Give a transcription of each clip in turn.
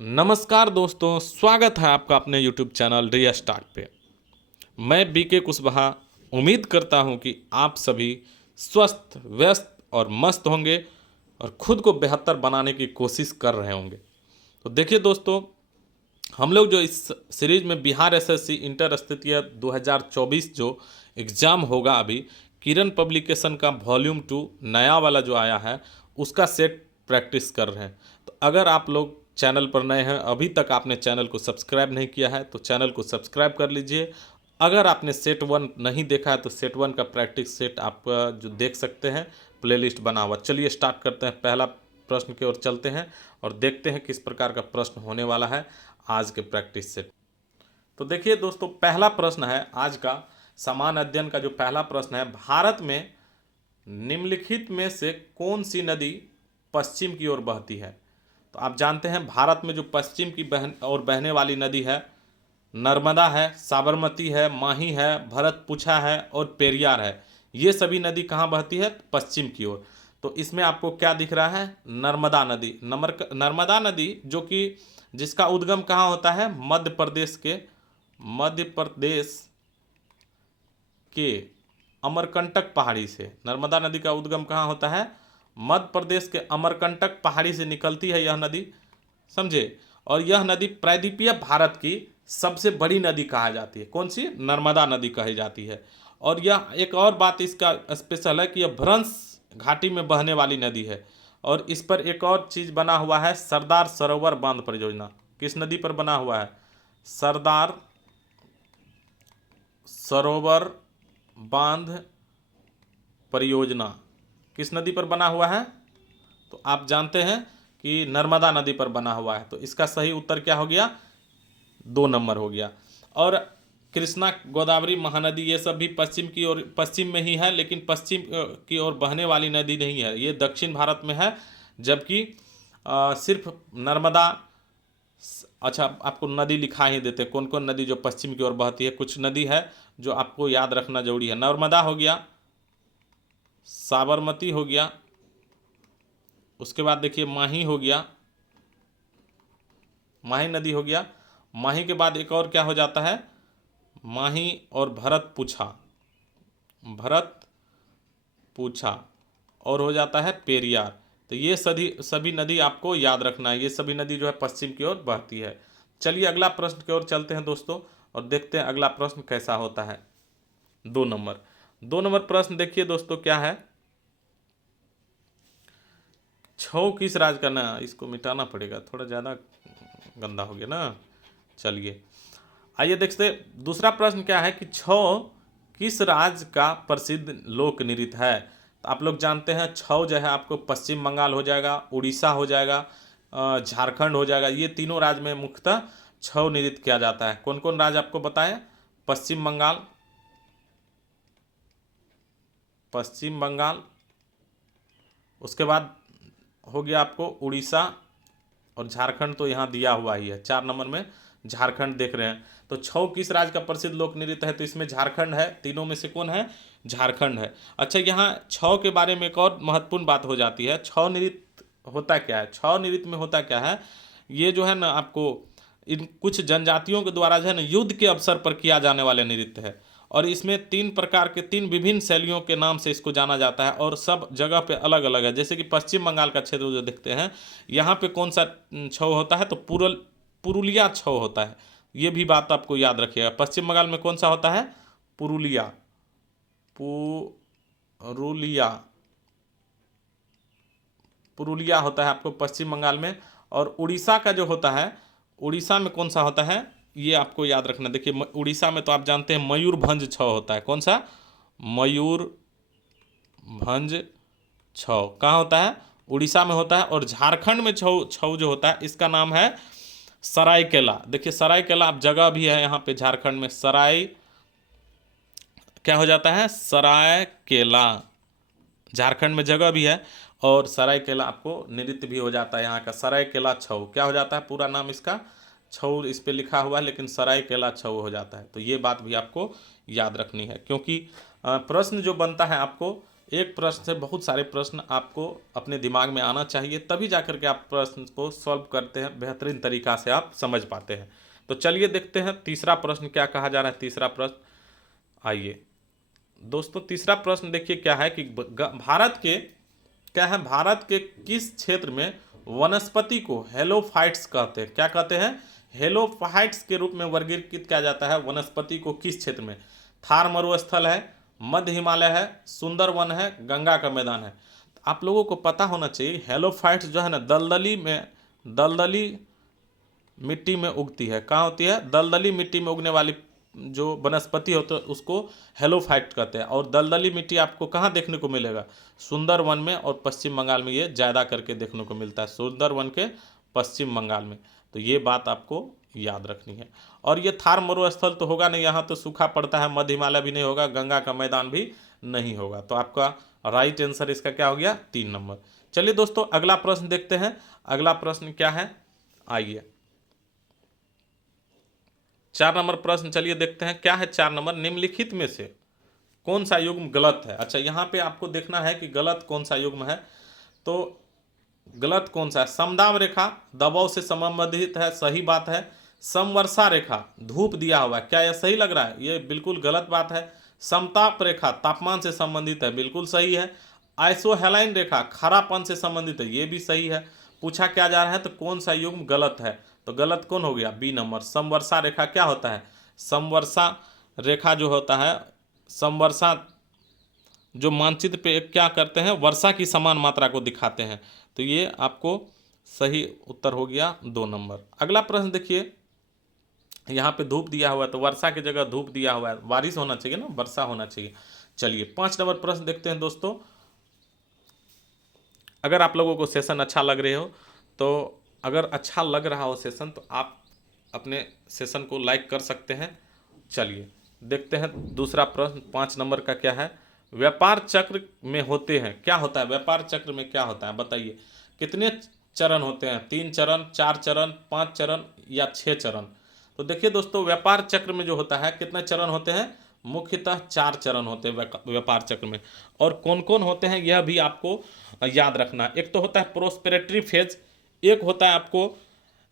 नमस्कार दोस्तों, स्वागत है आपका अपने YouTube चैनल रीस्टार्ट पे। मैं बीके कुशवाहा उम्मीद करता हूं कि आप सभी स्वस्थ, व्यस्त और मस्त होंगे और खुद को बेहतर बनाने की कोशिश कर रहे होंगे। तो देखिए दोस्तों, हम लोग जो इस सीरीज में बिहार एसएससी इंटर स्थितिया 2024 जो एग्ज़ाम होगा अभी, किरण पब्लिकेशन का वॉल्यूम 2 नया वाला जो आया है उसका सेट प्रैक्टिस कर रहे हैं। तो अगर आप लोग चैनल पर नए हैं, अभी तक आपने चैनल को सब्सक्राइब नहीं किया है तो चैनल को सब्सक्राइब कर लीजिए। अगर आपने सेट 1 नहीं देखा है तो सेट 1 का प्रैक्टिस सेट आप जो देख सकते हैं, प्लेलिस्ट बना हुआ। चलिए स्टार्ट करते हैं, पहला प्रश्न की ओर चलते हैं और देखते हैं किस प्रकार का प्रश्न होने वाला है आज के प्रैक्टिस सेट। तो देखिए दोस्तों, पहला प्रश्न है आज का सामान्य अध्ययन का। जो पहला प्रश्न है, भारत में निम्नलिखित में से कौन सी नदी पश्चिम की ओर बहती है? तो आप जानते हैं भारत में जो पश्चिम की बहने वाली नदी है, नर्मदा है, साबरमती है, माही है, भरतपुछा है और पेरियार है। ये सभी नदी कहाँ बहती है? पश्चिम की ओर। तो इसमें आपको क्या दिख रहा है? नर्मदा नदी। नर्मदा नदी जो कि जिसका उद्गम कहाँ होता है? मध्य प्रदेश के अमरकंटक पहाड़ी से। नर्मदा नदी का उद्गम कहाँ होता है? मध्य प्रदेश के अमरकंटक पहाड़ी से निकलती है यह नदी, समझे। और यह नदी प्रायद्वीपीय भारत की सबसे बड़ी नदी कहा जाती है। कौन सी? नर्मदा नदी कही जाती है। और यह एक और बात इसका स्पेशल है कि यह भ्रंश घाटी में बहने वाली नदी है। और इस पर एक और चीज़ बना हुआ है, सरदार सरोवर बांध परियोजना। किस नदी पर बना हुआ है? सरदार सरोवर बांध परियोजना किस नदी पर बना हुआ है? तो आप जानते हैं कि नर्मदा नदी पर बना हुआ है। तो इसका सही उत्तर क्या हो गया? 2 नंबर हो गया। और कृष्णा, गोदावरी, महानदी ये सब भी पश्चिम की ओर, पश्चिम में ही है, लेकिन पश्चिम की ओर बहने वाली नदी नहीं है, ये दक्षिण भारत में है। जबकि सिर्फ नर्मदा। अच्छा, आपको नदी लिखा ही देते कौन कौन नदी जो पश्चिम की ओर बहती है। कुछ नदी है जो आपको याद रखना जरूरी है। नर्मदा हो गया, साबरमती हो गया, उसके बाद देखिए माही हो गया, माही नदी हो गया। माही के बाद एक और क्या हो जाता है? माही और भरत पूछा और हो जाता है पेरियार। तो ये सभी नदी आपको याद रखना है। ये सभी नदी जो है पश्चिम की ओर बहती है। चलिए अगला प्रश्न की ओर चलते हैं दोस्तों और देखते हैं अगला प्रश्न कैसा होता है। 2 नंबर प्रश्न देखिए दोस्तों क्या है। छौ किस राज्य का? ना, इसको मिटाना पड़ेगा, थोड़ा ज़्यादा गंदा हो गया ना। चलिए आइए देखते। दूसरा प्रश्न क्या है कि छौ किस राज्य का प्रसिद्ध लोक नृत्य है? तो आप लोग जानते हैं छौ जो है आपको पश्चिम बंगाल हो जाएगा, उड़ीसा हो जाएगा, झारखंड हो जाएगा। ये तीनों राज्य में मुख्यतः छौ नृत्य किया जाता है। कौन कौन राज्य आपको बताएं? पश्चिम बंगाल, उसके बाद हो गया आपको उड़ीसा और झारखंड, तो यहाँ दिया हुआ ही है 4 नंबर में झारखंड देख रहे हैं। तो छौ किस राज्य का प्रसिद्ध लोक नृत्य है? तो इसमें झारखंड है। तीनों में से कौन है? झारखंड है। अच्छा, यहाँ छौ के बारे में एक और महत्वपूर्ण बात हो जाती है। छौ नृत्य होता क्या है? छौ नृत्य में होता क्या है? ये जो है ना आपको इन कुछ जनजातियों के द्वारा जो है ना युद्ध के अवसर पर किया जाने वाले नृत्य है। और इसमें 3 प्रकार के 3 विभिन्न शैलियों के नाम से इसको जाना जाता है और सब जगह पे अलग अलग है। जैसे कि पश्चिम बंगाल का क्षेत्र जो देखते हैं, यहाँ पे कौन सा छौ होता है? तो पुरुलिया छौ होता है। ये भी बात आपको याद रखिएगा। पश्चिम बंगाल में कौन सा होता है? पुरुलिया पुरुलिया पुरुलिया होता है आपको पश्चिम बंगाल में। और उड़ीसा का जो होता है, उड़ीसा में कौन सा होता है? ये आपको याद रखना। देखिए उड़ीसा में तो आप जानते हैं मयूरभंज छौ होता है। कौन सा? मयूरभंज छौ कहाँ होता है? उड़ीसा में होता है। और झारखंड में छौ छौ जो होता है इसका नाम है सरायकेला। देखिए सरायकेला आप जगह भी है यहाँ पे झारखंड में। सराय क्या हो जाता है? सरायकेला झारखंड में जगह भी है और सरायकेला आपको नृत्य भी हो जाता है यहाँ का। सरायकेला छौ क्या हो जाता है? पूरा नाम इसका छौ इस पे लिखा हुआ है लेकिन सरायकेला छौ हो जाता है। तो ये बात भी आपको याद रखनी है, क्योंकि प्रश्न जो बनता है आपको एक प्रश्न से बहुत सारे प्रश्न आपको अपने दिमाग में आना चाहिए, तभी जाकर के आप प्रश्न को सॉल्व करते हैं, बेहतरीन तरीका से आप समझ पाते हैं। तो चलिए देखते हैं तीसरा प्रश्न क्या कहा जा रहा है। तीसरा प्रश्न आइए दोस्तों, तीसरा प्रश्न देखिए क्या है कि भारत के किस क्षेत्र में वनस्पति को हेलोफाइट्स कहते हैं। क्या कहते हैं? हेलोफाइट्स के रूप में वर्गीकृत किया जाता है वनस्पति को किस क्षेत्र में? थार मरुस्थल है, मध्य हिमालय है, सुंदरवन है, गंगा का मैदान है। तो आप लोगों को पता होना चाहिए हेलोफाइट्स जो है ना दलदली मिट्टी में उगती है। कहाँ होती है? दलदली मिट्टी में उगने वाली जो वनस्पति होती है उसको हेलोफाइट कहते हैं। और दलदली मिट्टी आपको कहाँ देखने को मिलेगा? सुंदरवन में और पश्चिम बंगाल में ये ज़्यादा करके देखने को मिलता है, सुंदरवन के पश्चिम बंगाल में। तो ये बात आपको याद रखनी है। और ये थार मरुस्थल तो होगा नहीं, यहाँ तो सूखा पड़ता है, मध्य हिमालय भी नहीं होगा, गंगा का मैदान भी नहीं होगा। तो आपका राइट आंसर इसका क्या हो गया? 3 नंबर। चलिए दोस्तों अगला प्रश्न देखते हैं। अगला प्रश्न क्या है? आइए 4 नंबर प्रश्न चलिए देखते हैं क्या है। 4 नंबर, निम्नलिखित में से कौन सा युग्म गलत है? अच्छा, यहाँ पे आपको देखना है कि गलत कौन सा युग्म है। तो गलत कौन सा है? समदाब रेखा दबाव से संबंधित है, सही बात है। समवर्षा रेखा धूप दिया हुआ है, क्या यह सही लग रहा है? ये बिल्कुल गलत बात है। समताप रेखा तापमान से संबंधित है, बिल्कुल सही है। आइसोहेलाइन रेखा खारापन से संबंधित है, ये भी सही है। पूछा क्या जा रहा है तो कौन सा युग्म गलत है? तो गलत कौन हो गया? B number. समवर्षा रेखा क्या होता है? समवर्षा रेखा जो होता है, समवर्षा जो मानचित्र पे क्या करते हैं, वर्षा की समान मात्रा को दिखाते हैं। तो ये आपको सही उत्तर हो गया 2 नंबर। अगला प्रश्न देखिए, यहाँ पे धूप दिया हुआ है तो वर्षा की जगह धूप दिया हुआ है, बारिश होना चाहिए ना, वर्षा होना चाहिए। चलिए 5 नंबर प्रश्न देखते हैं दोस्तों। अगर आप लोगों को सेशन अच्छा लग रहे हो तो अगर अच्छा लग रहा हो सेशन तो आप अपने सेशन को लाइक कर सकते हैं। चलिए देखते हैं दूसरा प्रश्न 5 नंबर का क्या है। व्यापार चक्र में होते हैं, क्या होता है व्यापार चक्र में, क्या होता है बताइए? कितने चरण होते हैं? 3 चरण, 4 चरण, 5 चरण या 6 चरण? तो देखिए दोस्तों, व्यापार चक्र में जो होता है कितने चरण होते हैं? मुख्यतः 4 चरण होते हैं व्यापार चक्र में। और कौन कौन होते हैं यह भी आपको याद रखना है। एक तो होता है प्रोस्पेरिटी फेज, एक होता है आपको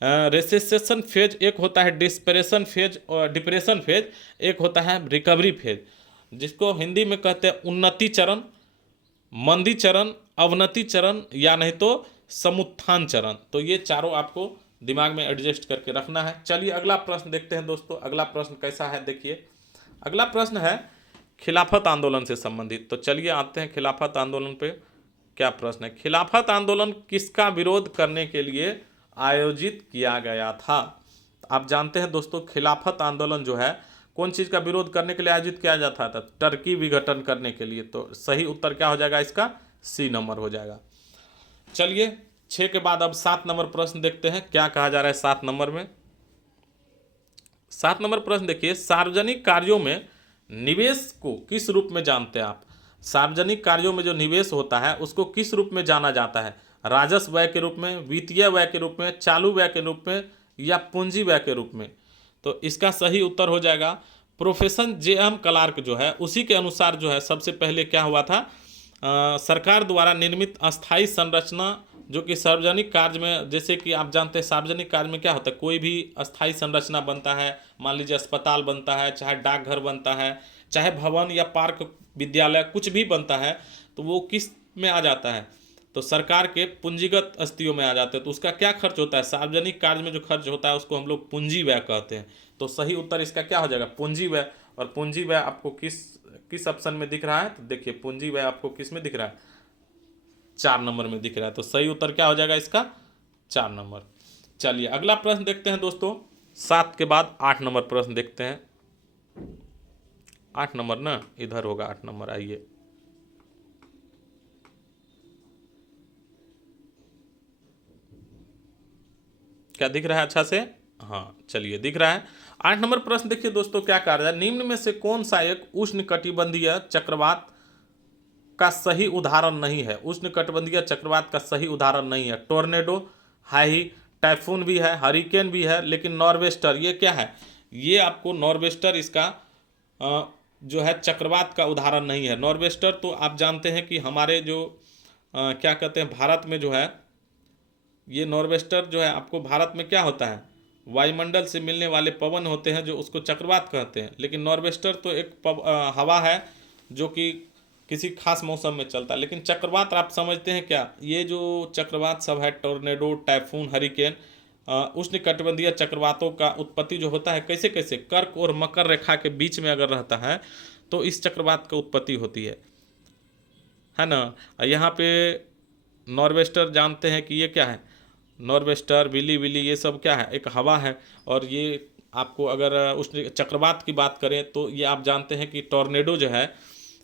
रेसेसेशन फेज, एक होता है डिस्परेशन फेज और डिप्रेशन फेज, एक होता है रिकवरी फेज, जिसको हिंदी में कहते हैं उन्नति चरण, मंदी चरण, अवनति चरण या नहीं तो समुत्थान चरण। तो ये चारों आपको दिमाग में एडजस्ट करके रखना है। चलिए अगला प्रश्न देखते हैं दोस्तों। अगला प्रश्न कैसा है देखिए। अगला प्रश्न है खिलाफत आंदोलन से संबंधित। तो चलिए आते हैं खिलाफत आंदोलन पे। क्या प्रश्न है? खिलाफत आंदोलन किसका विरोध करने के लिए आयोजित किया गया था? आप जानते हैं दोस्तों, खिलाफत आंदोलन जो है कौन चीज़ का विरोध करने के लिए आयोजित किया जाता था? टर्की विघटन करने के लिए। तो सही उत्तर क्या हो जाएगा इसका? सी नंबर हो जाएगा। चलिए 6 के बाद अब 7 नंबर प्रश्न देखते हैं क्या कहा जा रहा है 7 नंबर में। 7 नंबर प्रश्न देखिए, सार्वजनिक कार्यों में निवेश को किस रूप में जानते हैं आप? सार्वजनिक कार्यों में जो निवेश होता है उसको किस रूप में जाना जाता है? राजस्व व्यय के रूप में, वित्तीय व्यय के रूप में, चालू व्यय के रूप में या पूंजी व्यय के रूप में? तो इसका सही उत्तर हो जाएगा प्रोफेसर जे.एम. क्लार्क जो है उसी के अनुसार जो है सबसे पहले क्या हुआ था, सरकार द्वारा निर्मित अस्थाई संरचना जो कि सार्वजनिक कार्य में, जैसे कि आप जानते हैं सार्वजनिक कार्य में क्या होता है, कोई भी अस्थाई संरचना बनता है, मान लीजिए अस्पताल बनता है, चाहे डाकघर बनता है, चाहे भवन या पार्क विद्यालय कुछ भी बनता है, तो वो किस में आ जाता है? तो सरकार के पूंजीगत अस्तियों में आ जाते हैं। तो उसका क्या खर्च होता है? सार्वजनिक कार्य में जो खर्च होता है उसको हम लोग पूंजी व्यय कहते हैं। तो सही उत्तर इसका क्या हो जाएगा? पूंजी व्यय। और पूंजी व्यय आपको किस ऑप्शन में दिख रहा है? तो देखिए पूंजी व्यय आपको किस में दिख रहा है? 4 नंबर में दिख रहा है। तो सही उत्तर क्या हो जाएगा इसका? 4 नंबर। चलिए अगला प्रश्न देखते हैं दोस्तों। 7 के बाद 8 नंबर प्रश्न देखते हैं। 8 नंबर ना इधर होगा, 8 नंबर। आइए क्या दिख रहा है अच्छा से? हाँ चलिए दिख रहा है। 8 नंबर प्रश्न देखिए दोस्तों क्या कह रहा है, निम्न में से कौन सा एक उष्णकटिबंधीय चक्रवात का सही उदाहरण नहीं है? उष्णकटिबंधीय चक्रवात का सही उदाहरण नहीं है। टोर्नेडो है ही, टाइफून भी है, हरिकेन भी है, लेकिन नॉर्वेस्टर ये क्या है? ये आपको नॉर्वेस्टर इसका जो है चक्रवात का उदाहरण नहीं है। नॉर्वेस्टर तो आप जानते हैं कि हमारे जो क्या कहते हैं भारत में जो है, ये नॉर्वेस्टर जो है आपको भारत में क्या होता है, वायुमंडल से मिलने वाले पवन होते हैं जो उसको चक्रवात कहते हैं। लेकिन नॉर्वेस्टर तो एक हवा है जो कि किसी खास मौसम में चलता है। लेकिन चक्रवात आप समझते हैं क्या, ये जो चक्रवात सब है, टोर्नेडो, टाइफून, हरिकेन, उष्णकटिबंधीय चक्रवातों का उत्पत्ति जो होता है कैसे कैसे, कर्क और मकर रेखा के बीच में अगर रहता है तो इस चक्रवात का उत्पत्ति होती है ना। यहाँ पे नॉर्वेस्टर जानते हैं कि ये क्या है, नॉर्वेस्टर, बिली विली, ये सब क्या है, एक हवा है। और ये आपको अगर उस चक्रवात की बात करें तो ये आप जानते हैं कि टॉर्नेडो जो है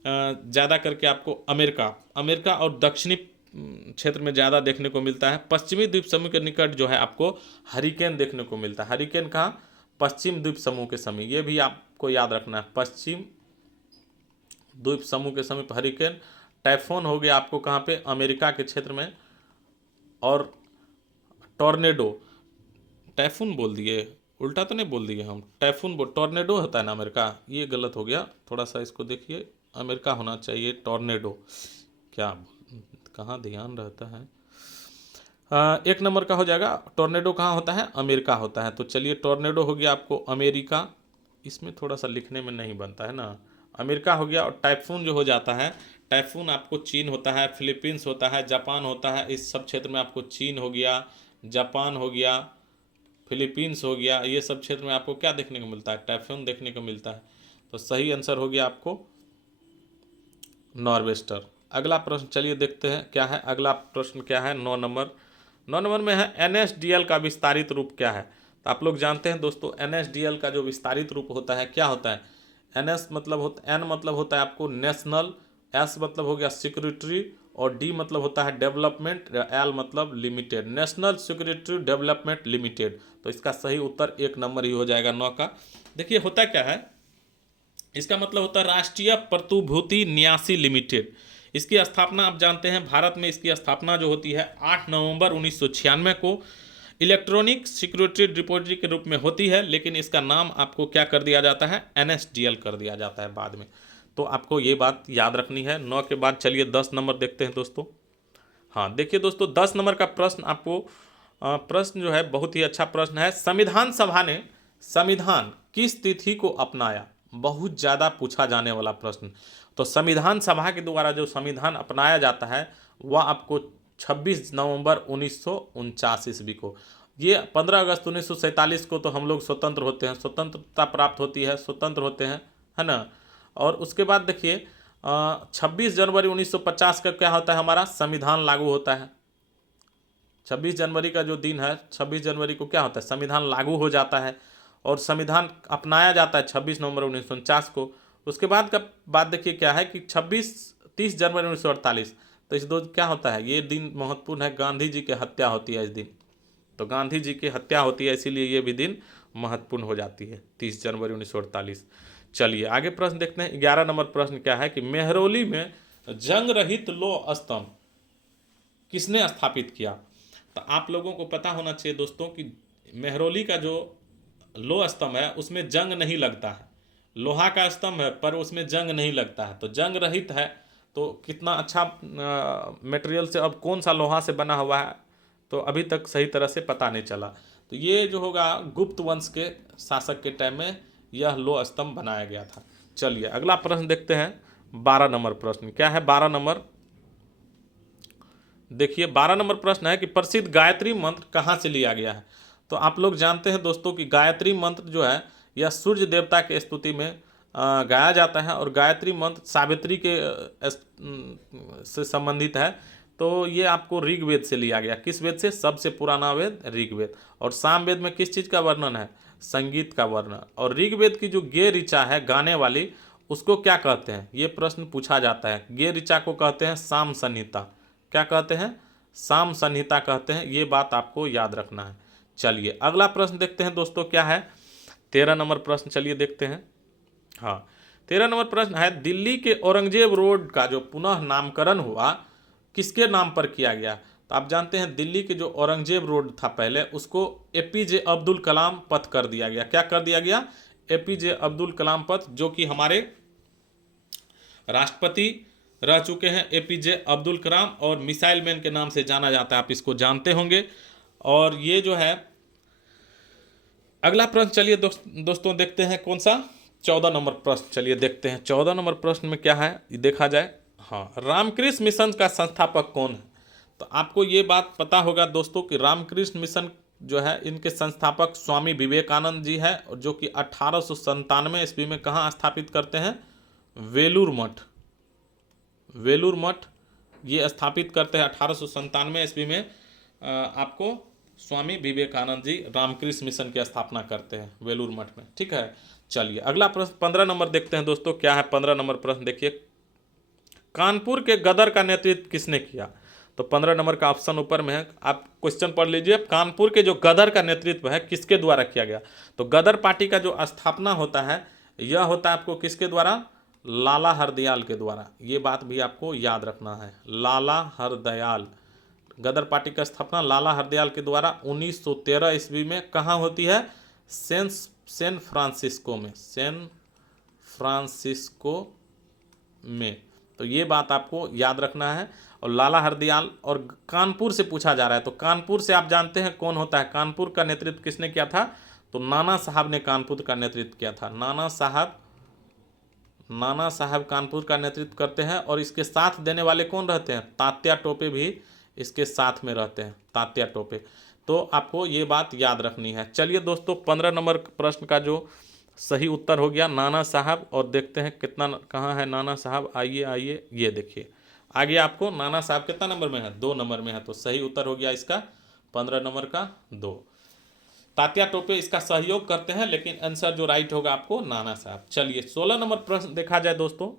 ज़्यादा करके आपको अमेरिका और दक्षिणी क्षेत्र में ज़्यादा देखने को मिलता है। पश्चिमी द्वीप समूह के निकट जो है आपको हरिकेन देखने को मिलता है। हरिकेन कहाँ, पश्चिम द्वीप समूह के समीप, ये भी आपको याद रखना है, पश्चिम द्वीप समूह के समीप हरिकेन। टाइफून हो गया आपको कहाँ पे, अमेरिका के क्षेत्र में। और टॉर्नेडो, टाइफून बोल दिए, उल्टा तो नहीं बोल दिए हम, टाइफून टॉर्नेडो होता है ना अमेरिका, ये गलत हो गया, थोड़ा सा इसको देखिए, अमेरिका होना चाहिए, टॉर्नेडो क्या, कहाँ ध्यान रहता है। एक नंबर का हो जाएगा, टॉर्नेडो कहाँ होता है, अमेरिका होता है। तो चलिए टॉर्नेडो हो गया आपको अमेरिका, इसमें थोड़ा सा लिखने में नहीं बनता है ना, अमेरिका हो गया। और टाइफून जो हो जाता है, टाइफून आपको चीन होता है, फिलीपींस होता है, जापान होता है। इस सब क्षेत्र में आपको चीन हो गया, जापान हो गया, फिलीपींस हो गया, ये सब क्षेत्र में आपको क्या देखने को मिलता है, टाइफून देखने को मिलता है। तो सही आंसर हो गया आपको नॉर्वेस्टर। अगला प्रश्न चलिए देखते हैं क्या है, अगला प्रश्न क्या है, 9 नंबर में है NSDL का विस्तारित रूप क्या है। तो आप लोग जानते हैं दोस्तों, NSDL का जो विस्तारित रूप होता है क्या होता है, NS मतलब होता, N मतलब होता है आपको नेशनल, S मतलब हो गया सिक्योरिटी, और D मतलब होता है डेवलपमेंट, L मतलब limited, national security development limited. तो इसका सही उत्तर 1 नंबर ही हो जाएगा 9 का। देखिए होता क्या है, इसका मतलब होता है राष्ट्रीय प्रतिभूति न्यासी लिमिटेड। इसकी स्थापना आप जानते हैं, भारत में इसकी स्थापना जो होती है 8 नवंबर 1996 को इलेक्ट्रॉनिक सिक्योरिटी डिपॉजिटरी के रूप में होती है। लेकिन इसका नाम आपको क्या कर दिया जाता है, NSDL कर दिया जाता है बाद में। तो आपको ये बात याद रखनी है। 9 के बाद चलिए 10 नंबर देखते हैं दोस्तों। हाँ देखिए दोस्तों, 10 नंबर का प्रश्न आपको प्रश्न जो है बहुत ही अच्छा प्रश्न है। संविधान सभा ने संविधान किस तिथि को अपनाया, बहुत ज़्यादा पूछा जाने वाला प्रश्न। तो संविधान सभा के द्वारा जो संविधान अपनाया जाता है वह आपको 26 नवंबर 1949 ईस्वी को। ये 15 अगस्त 1947 को तो हम लोग स्वतंत्र होते हैं, स्वतंत्रता प्राप्त होती है, स्वतंत्र होते हैं, है ना। और उसके बाद देखिए 26 जनवरी 1950 का क्या होता है, हमारा संविधान लागू होता है। 26 जनवरी का जो दिन है, 26 जनवरी को क्या होता है, संविधान लागू हो जाता है। और संविधान अपनाया जाता है 26 नवंबर 1949 को। उसके बाद का बात देखिए क्या है कि 30 जनवरी 1948, तो इस दो क्या होता है, ये दिन महत्वपूर्ण है, गांधी जी की हत्या होती है इस दिन। तो गांधी जी की हत्या होती है, इसीलिए ये भी दिन महत्वपूर्ण हो जाती है, 30 जनवरी 1948। चलिए आगे प्रश्न देखते हैं। 11 नंबर प्रश्न क्या है कि मेहरौली में जंग रहित लौह स्तंभ किसने स्थापित किया। तो आप लोगों को पता होना चाहिए दोस्तों कि मेहरौली का जो लौह स्तंभ है उसमें जंग नहीं लगता है, लोहा का स्तंभ है पर उसमें जंग नहीं लगता है। तो जंग रहित है, तो कितना अच्छा मटेरियल से, अब कौन सा लोहा से बना हुआ है तो अभी तक सही तरह से पता नहीं चला। तो ये जो होगा गुप्त वंश के शासक के टाइम में यह लौह स्तंभ बनाया गया था। चलिए अगला प्रश्न देखते हैं। 12 नंबर प्रश्न क्या है, 12 नंबर देखिए, 12 नंबर प्रश्न है कि प्रसिद्ध गायत्री मंत्र कहाँ से लिया गया है। तो आप लोग जानते हैं दोस्तों कि गायत्री मंत्र जो है यह सूर्य देवता के स्तुति में गाया जाता है। और गायत्री मंत्र सावित्री के से संबंधित है। तो ये आपको ऋग्वेद से लिया गया। किस वेद से, सबसे पुराना वेद ऋग्वेद। और सामवेद में किस चीज़ का वर्णन है, संगीत का वर्णन। और ऋग्वेद की जो गे ऋचा है गाने वाली, उसको क्या कहते हैं, ये प्रश्न पूछा जाता है। गे ऋचा को कहते हैं साम संहिता। क्या कहते हैं, साम संहिता कहते हैं। ये बात आपको याद रखना है। चलिए अगला प्रश्न देखते हैं दोस्तों क्या है, 13 नंबर प्रश्न चलिए देखते हैं। हाँ 13 नंबर प्रश्न है, दिल्ली के औरंगजेब रोड का जो पुनः नामकरण हुआ किसके नाम पर किया गया। तो आप जानते हैं दिल्ली के जो औरंगजेब रोड था पहले, उसको APJ अब्दुल कलाम पथ कर दिया गया। क्या कर दिया गया, APJ अब्दुल कलाम पथ, जो कि हमारे राष्ट्रपति रह चुके हैं एपीजे अब्दुल कलाम, और मिसाइल मैन के नाम से जाना जाता है, आप इसको जानते होंगे। और ये जो है अगला प्रश्न, चलिए दोस्तों देखते हैं कौन सा, 14 नंबर प्रश्न। चलिए देखते हैं 14 नंबर प्रश्न में क्या है, ये देखा जाए। हाँ, रामकृष्ण मिशन का संस्थापक कौन है? तो आपको ये बात पता होगा दोस्तों कि रामकृष्ण मिशन जो है, इनके संस्थापक स्वामी विवेकानंद जी है, और जो कि 1897 ईस्वी में कहाँ स्थापित करते हैं? वेलूर मठ। वेलूर मठ ये स्थापित करते हैं 1897 ईस्वी में। आपको स्वामी विवेकानंद जी रामकृष्ण मिशन की स्थापना करते हैं वेलूर मठ में, ठीक है। चलिए अगला प्रश्न 15 नंबर देखते हैं दोस्तों, क्या है 15 नंबर प्रश्न देखिए। कानपुर के गदर का नेतृत्व किसने किया? तो 15 नंबर का ऑप्शन ऊपर में है, आप क्वेश्चन पढ़ लीजिए। कानपुर के जो गदर का नेतृत्व है किसके द्वारा किया गया? तो गदर पार्टी का जो स्थापना होता है, यह होता है आपको किसके द्वारा? लाला हरदयाल के द्वारा। ये बात भी आपको याद रखना है, लाला हरदयाल। गदर पार्टी का स्थापना लाला हरदयाल के द्वारा 1913 ईस्वी में कहाँ होती है? सैन फ्रांसिस्को में, सैन फ्रांसिस्को में। तो ये बात आपको याद रखना है। और लाला हरदयाल, और कानपुर से पूछा जा रहा है, तो कानपुर से आप जानते हैं कौन होता है? कानपुर का नेतृत्व किसने किया था? तो नाना साहब ने कानपुर का नेतृत्व किया था। नाना साहब कानपुर का नेतृत्व करते हैं। और इसके साथ देने वाले कौन रहते हैं? तात्या टोपे भी इसके साथ में रहते हैं, तात्या टोपे। तो आपको ये बात याद रखनी है। चलिए दोस्तों 15 नंबर प्रश्न का जो सही उत्तर हो गया नाना साहब, और देखते हैं कितना, कहाँ है नाना साहब, आइए ये देखिए आगे आपको नाना साहब कितना नंबर में है? 2 नंबर में है। तो सही उत्तर हो गया इसका 15 नंबर का 2। तात्या टोपे इसका सहयोग करते हैं, लेकिन आंसर जो राइट होगा आपको नाना साहब। चलिए 16 नंबर प्रश्न देखा जाए दोस्तों,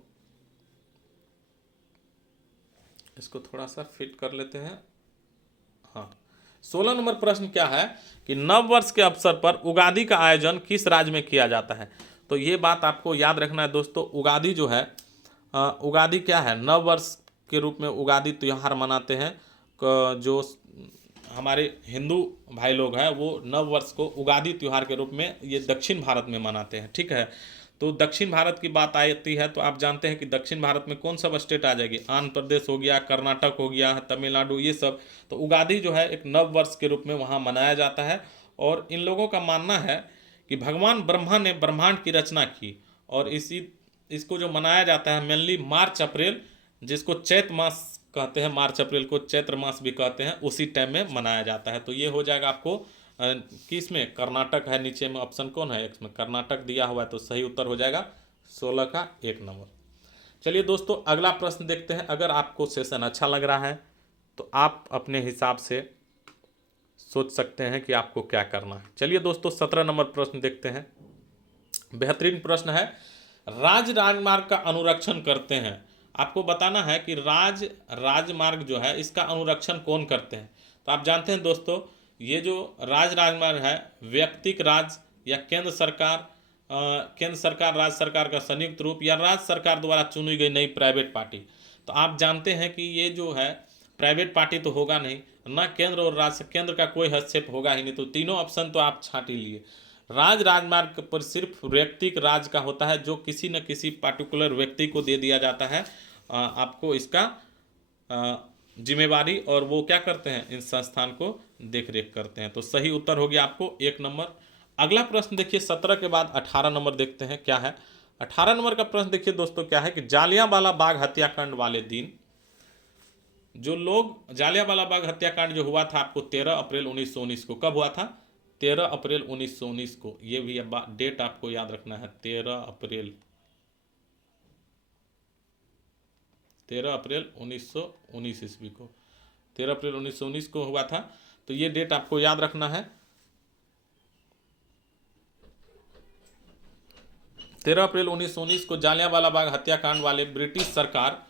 इसको थोड़ा सा फिट कर लेते हैं। हाँ, 16 नंबर प्रश्न क्या है कि नव वर्ष के अवसर पर उगादि का आयोजन किस राज्य में किया जाता है? तो ये बात आपको याद रखना है दोस्तों। उगादि जो है, उगादि क्या है? नव वर्ष के रूप में उगादि त्यौहार मनाते हैं। जो हमारे हिंदू भाई लोग हैं वो नव वर्ष को उगादि त्यौहार के रूप में ये दक्षिण भारत में मनाते हैं, ठीक है। तो दक्षिण भारत की बात आती है तो आप जानते हैं कि दक्षिण भारत में कौन सब स्टेट आ जाएगी? आंध्र प्रदेश हो गया, कर्नाटक हो गया, तमिलनाडु, ये सब। तो उगादि जो है एक नव वर्ष के रूप में वहाँ मनाया जाता है। और इन लोगों का मानना है कि भगवान ब्रह्मा ने ब्रह्मांड की रचना की, और इसको जो मनाया जाता है मेनली मार्च अप्रैल, जिसको चैत्र मास कहते हैं, मार्च अप्रैल को चैत्र मास भी कहते हैं, उसी टाइम में मनाया जाता है। तो ये हो जाएगा आपको किस में? कर्नाटक है नीचे में, ऑप्शन कौन है? इसमें कर्नाटक दिया हुआ है। तो सही उत्तर हो जाएगा 16 का 1 नंबर। चलिए दोस्तों अगला प्रश्न देखते हैं। अगर आपको सेशन अच्छा लग रहा है तो आप अपने हिसाब से सोच सकते हैं कि आपको क्या करना है। चलिए दोस्तों 17 नंबर प्रश्न देखते हैं। बेहतरीन प्रश्न है। राजमार्ग का अनुरक्षण करते हैं, आपको बताना है कि राजमार्ग जो है इसका अनुरक्षण कौन करते हैं? तो आप जानते हैं दोस्तों, ये जो राजमार्ग है व्यक्तिगत राज्य या केंद्र सरकार, राज्य सरकार का संयुक्त रूप, या राज्य सरकार द्वारा चुनी गई नई प्राइवेट पार्टी। तो आप जानते हैं कि ये जो है प्राइवेट पार्टी तो होगा नहीं, ना केंद्र और राज्य, केंद्र का कोई हस्तक्षेप होगा ही नहीं। तो तीनों ऑप्शन तो आप छांट ही लिए। राजमार्ग पर सिर्फ व्यक्तिगत राज्य का होता है, जो किसी न किसी पार्टिकुलर व्यक्ति को दे दिया जाता है आपको इसका जिम्मेवारी, और वो क्या करते हैं? इन संस्थान को देख रेख करते हैं। तो सही उत्तर हो गया आपको 1 नंबर। अगला प्रश्न देखिए 17 के बाद 18 नंबर देखते हैं क्या है। 18 नंबर का प्रश्न देखिए दोस्तों क्या है कि जालियांवाला बाग हत्याकांड वाले दिन जो लोग, जालियांवाला बाग हत्याकांड जो हुआ था आपको 13 अप्रैल 1919 को, कब हुआ था? 13 अप्रैल 1919 को। ये भी डेट आपको याद रखना है, 13 अप्रैल 1919 ईस्वी को, 13 अप्रैल 1919 को हुआ था। तो ये डेट आपको याद रखना है। 13 अप्रैल 1919 को जालियांवाला बाग हत्याकांड वाले ब्रिटिश सरकार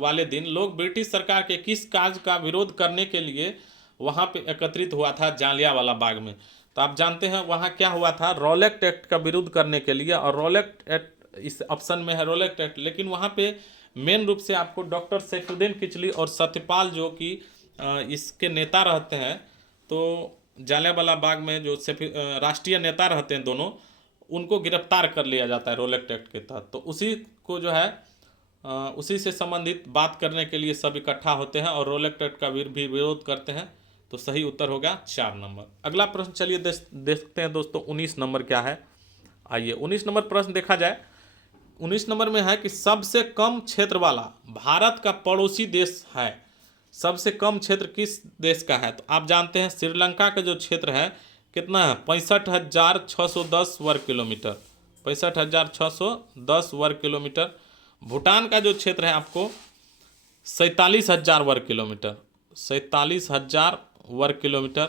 वाले दिन लोग ब्रिटिश सरकार के किस कार्य का विरोध करने के लिए वहाँ पे एकत्रित हुआ था जालियांवाला बाग में? तो आप जानते हैं वहाँ क्या हुआ था? रॉलेट एक्ट का विरोध करने के लिए। और रॉलेट एक्ट इस ऑप्शन में है, रॉलेट एक्ट। लेकिन वहाँ पे मेन रूप से आपको डॉक्टर सैफुद्दीन किचली और सत्यपाल जो कि इसके नेता रहते हैं, तो जालियांवाला बाग में जो राष्ट्रीय नेता रहते हैं दोनों, उनको गिरफ्तार कर लिया जाता है रॉलेट एक्ट के तहत। तो उसी को जो है उसी से संबंधित बात करने के लिए सब इकट्ठा होते हैं और रोल एक्ट एक्ट का भी विरोध करते हैं। तो सही उत्तर हो गया 4 नंबर। अगला प्रश्न चलिए देखते हैं दोस्तों 19 नंबर क्या है। आइए 19 नंबर प्रश्न देखा जाए। 19 नंबर में है कि सबसे कम क्षेत्र वाला भारत का पड़ोसी देश है। सबसे कम क्षेत्र किस देश का है? तो आप जानते हैं श्रीलंका का जो क्षेत्र है कितना है, 65,610 वर्ग किलोमीटर, 65,610 वर्ग किलोमीटर। भूटान का जो क्षेत्र है आपको 47,000 वर्ग किलोमीटर, 47,000 वर्ग किलोमीटर।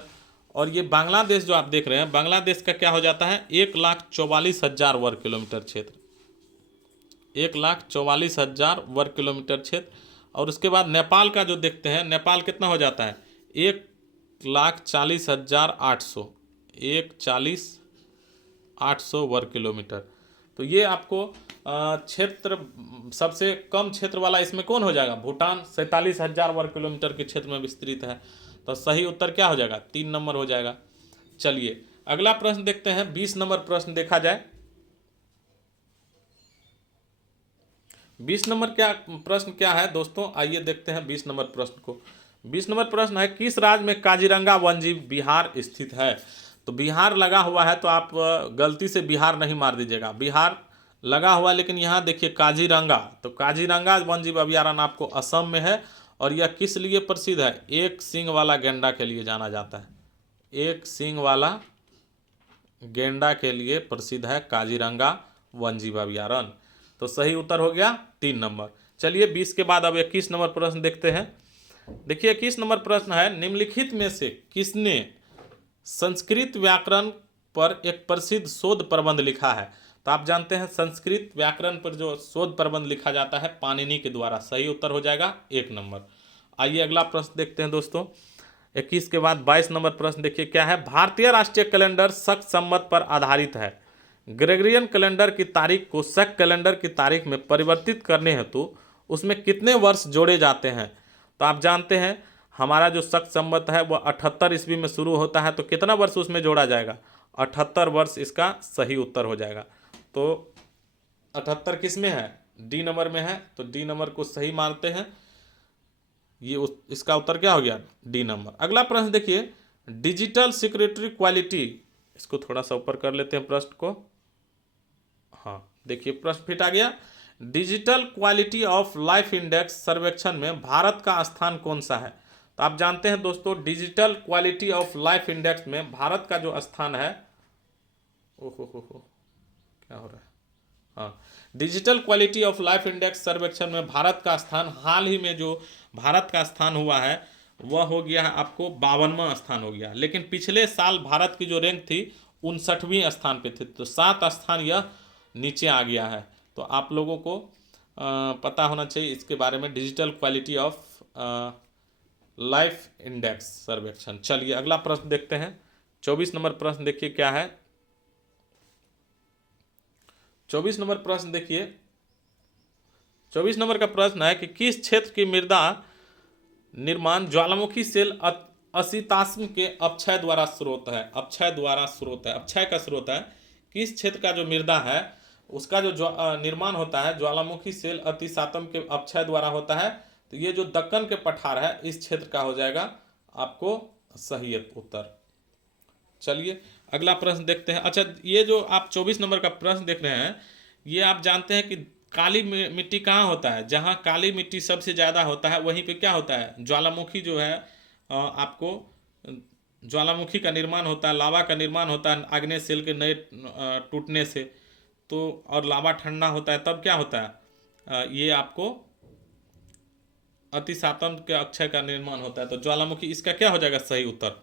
और ये बांग्लादेश जो आप देख रहे हैं, बांग्लादेश का क्या हो जाता है, 1,44,000 वर्ग किलोमीटर क्षेत्र, 1,44,000 वर्ग किलोमीटर क्षेत्र। और उसके बाद नेपाल का जो देखते हैं, नेपाल कितना हो जाता है, 1,40,800, 1,40,800 वर्ग किलोमीटर। तो ये आपको क्षेत्र सबसे कम क्षेत्र वाला इसमें कौन हो जाएगा, भूटान 47,000 वर्ग किलोमीटर के क्षेत्र में विस्तृत है। तो सही उत्तर क्या हो जाएगा, 3 नंबर हो जाएगा। चलिए अगला प्रश्न देखते हैं, 20 नंबर प्रश्न देखा जाए। 20 नंबर क्या प्रश्न क्या है दोस्तों, आइए देखते हैं 20 नंबर प्रश्न को। 20 नंबर प्रश्न है, किस राज्य में काजीरंगा वन्यजीव विहार स्थित है? तो बिहार लगा हुआ है, तो आप गलती से बिहार नहीं मार दीजिएगा, बिहार लगा हुआ, लेकिन यहाँ देखिए काजीरंगा, तो काजीरंगा वन्यजीव अभयारण्य आपको असम में है। और यह किस लिए प्रसिद्ध है, एक सींग वाला गेंडा के लिए जाना जाता है, एक सींग वाला गेंडा के लिए प्रसिद्ध है काजीरंगा वन्यजीव अभयारण्य। तो सही उत्तर हो गया 3 नंबर। चलिए 20 के बाद अब 21 नंबर प्रश्न देखते हैं। देखिए 21 नंबर प्रश्न है, निम्नलिखित में से किसने संस्कृत व्याकरण पर एक प्रसिद्ध शोध प्रबंध लिखा है? तो आप जानते हैं संस्कृत व्याकरण पर जो शोध प्रबंध लिखा जाता है पाणिनि के द्वारा। सही उत्तर हो जाएगा 1 नंबर। आइए अगला प्रश्न देखते हैं दोस्तों। 21 के बाद 22 नंबर प्रश्न देखिए क्या है, भारतीय राष्ट्रीय कैलेंडर शक संवत पर आधारित है। ग्रेगरियन कैलेंडर की तारीख को शक कैलेंडर की तारीख में परिवर्तित करने हेतु उसमें कितने वर्ष जोड़े जाते हैं? तो आप जानते हैं हमारा जो शक संवत है वह 78 ईस्वी में शुरू होता है, तो कितना वर्ष उसमें जोड़ा जाएगा, 78 वर्ष इसका सही उत्तर हो जाएगा। तो 78 किस में है, डी नंबर में है, तो डी नंबर को सही मानते हैं। ये इसका उत्तर क्या हो गया, डी नंबर। अगला प्रश्न देखिए, डिजिटल सिक्योरिटी क्वालिटी, इसको थोड़ा सा ऊपर कर लेते हैं प्रश्न को। हाँ देखिए प्रश्न फिट आ गया। Digital quality of life index सर्वेक्षण में भारत का स्थान कौन सा है? तो आप जानते हैं दोस्तों digital quality of life index में भारत का जो स्थान है, ओहो क्या हो रहा है, हाँ, digital quality of life index सर्वेक्षण में भारत का स्थान हाल ही में जो भारत का स्थान हुआ है वह हो गया है आपको 52वां स्थान हो गया। लेकिन पिछले साल भारत की जो रैंक थी 59वें स्थान पे थी, तो 7 स्थान यह नीचे आ गया है। तो आप लोगों को पता होना चाहिए इसके बारे में, digital quality of life index सर्वेक्षण। चलिए अगला प्रश्न देखते हैं। 24 नंबर प्रश्न देखिए क्या है। 24 नंबर प्रश्न देखिए, 24 नंबर का प्रश्न है कि किस क्षेत्र की मृदा निर्माण ज्वालामुखी सेल असिताश्म के अपक्षय द्वारा स्रोत है, अपक्षय द्वारा स्रोत है, अपक्षय का स्रोत है। किस क्षेत्र का जो मृदा है उसका जो निर्माण होता है ज्वालामुखी सेल अतिसातम के अपक्षय द्वारा होता है। तो ये जो दक्कन के पठार है इस क्षेत्र का हो जाएगा आपको सही उत्तर। चलिए अगला प्रश्न देखते हैं। अच्छा ये जो आप 24 नंबर का प्रश्न देख रहे हैं, ये आप जानते हैं कि काली मिट्टी कहाँ होता है, जहाँ काली मिट्टी सबसे ज़्यादा होता है वहीं पे क्या होता है, ज्वालामुखी जो है आपको ज्वालामुखी का निर्माण होता है, लावा का निर्माण होता है आग्नेय सेल के नए टूटने से। तो और लावा ठंडा होता है तब क्या होता है, ये आपको अतिसातम के अक्षय का निर्माण होता है। तो ज्वालामुखी इसका क्या हो जाएगा सही उत्तर।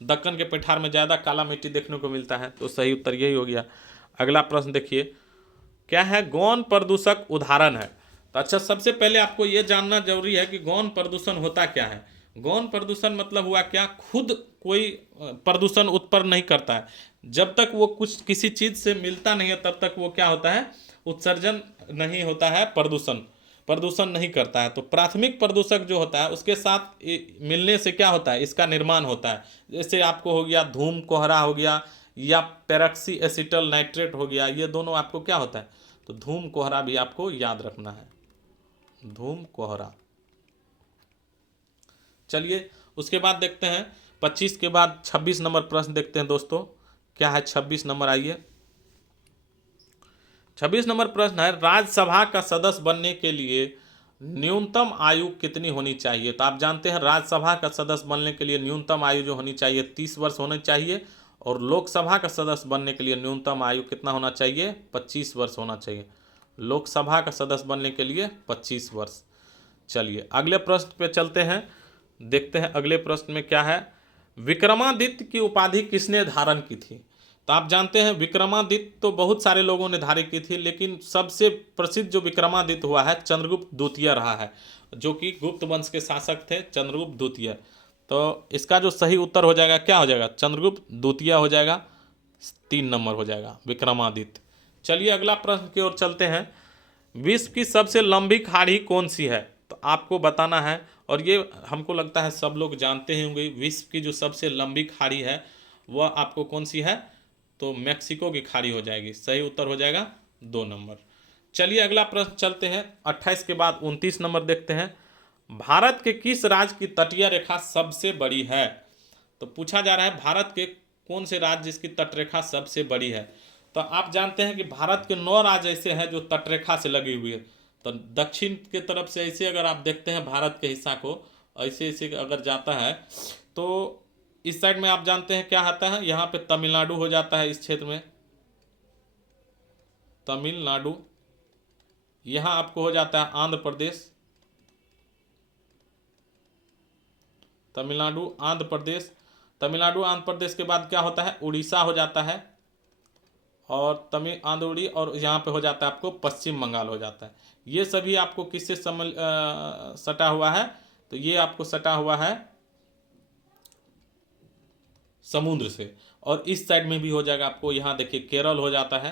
दक्कन के पठार में ज़्यादा काला मिट्टी देखने को मिलता है, तो सही उत्तर यही हो गया। अगला प्रश्न देखिए क्या है, गौण प्रदूषक उदाहरण है। तो अच्छा सबसे पहले आपको ये जानना जरूरी है कि गौण प्रदूषण होता क्या है। गौण प्रदूषण मतलब हुआ क्या, खुद कोई प्रदूषण उत्पन्न नहीं करता है, जब तक वो कुछ किसी चीज़ से मिलता नहीं है तब तक वो क्या होता है, उत्सर्जन नहीं होता है, प्रदूषण नहीं करता है। तो प्राथमिक प्रदूषक जो होता है उसके साथ मिलने से क्या होता है, इसका निर्माण होता है। जैसे आपको हो गया धूम कोहरा हो गया या पेरोक्सी एसिटल नाइट्रेट हो गया, ये दोनों आपको क्या होता है, तो धूम कोहरा भी आपको याद रखना है। धूम कोहरा। चलिए उसके बाद देखते हैं 25 के बाद 26 नंबर प्रश्न देखते हैं दोस्तों, क्या है 26 नंबर, आइए 26 नंबर प्रश्न है, राज्यसभा का सदस्य बनने के लिए न्यूनतम आयु कितनी होनी चाहिए। तो आप जानते हैं राज्यसभा का सदस्य बनने के लिए न्यूनतम आयु जो होनी चाहिए 30 वर्ष होनी चाहिए, और लोकसभा का सदस्य बनने के लिए न्यूनतम आयु कितना होना चाहिए, 25 वर्ष होना चाहिए। लोकसभा का सदस्य बनने के लिए 25 वर्ष। चलिए अगले प्रश्न पे चलते हैं, देखते हैं अगले प्रश्न में क्या है। विक्रमादित्य की उपाधि किसने धारण की थी। तो आप जानते हैं विक्रमादित्य तो बहुत सारे लोगों ने धारण की थी, लेकिन सबसे प्रसिद्ध जो विक्रमादित्य हुआ है चंद्रगुप्त द्वितीय रहा है, जो कि गुप्त वंश के शासक थे चंद्रगुप्त द्वितीय। तो इसका जो सही उत्तर हो जाएगा क्या हो जाएगा, चंद्रगुप्त द्वितीय हो जाएगा, 3 नंबर हो जाएगा विक्रमादित्य। चलिए अगला प्रश्न की ओर चलते हैं। विश्व की सबसे लंबी खाड़ी कौन सी है। तो आपको बताना है, और ये हमको लगता है सब लोग जानते ही होंगे, विश्व की जो सबसे लंबी खाड़ी है वह आपको कौन सी है, तो मैक्सिको की खाड़ी हो जाएगी। सही उत्तर हो जाएगा 2 नंबर। चलिए अगला प्रश्न चलते हैं, 28 के बाद 29 नंबर देखते हैं। भारत के किस राज्य की तटीय रेखा सबसे बड़ी है। तो पूछा जा रहा है भारत के कौन से राज्य जिसकी तटरेखा सबसे बड़ी है। तो आप जानते हैं कि भारत के 9 राज्य ऐसे हैं जो तटरेखा से लगी हुई है। तो दक्षिण के तरफ से ऐसे अगर आप देखते हैं भारत के हिस्सा को, ऐसे ऐसे अगर जाता है तो इस साइड में आप जानते हैं क्या आता है, यहाँ पे तमिलनाडु हो जाता है, इस क्षेत्र में तमिलनाडु, यहाँ आपको हो जाता है आंध्र प्रदेश, तमिलनाडु आंध्र प्रदेश, तमिलनाडु आंध्र प्रदेश के बाद क्या होता है उड़ीसा हो जाता है, और तमिल आंध्र उड़ी, और यहाँ पे हो जाता है आपको पश्चिम बंगाल हो जाता है। ये सभी आपको किससे सटा हुआ है, तो ये आपको सटा हुआ है समुद्र से। और इस साइड में भी हो जाएगा आपको, यहाँ देखिए केरल हो जाता है,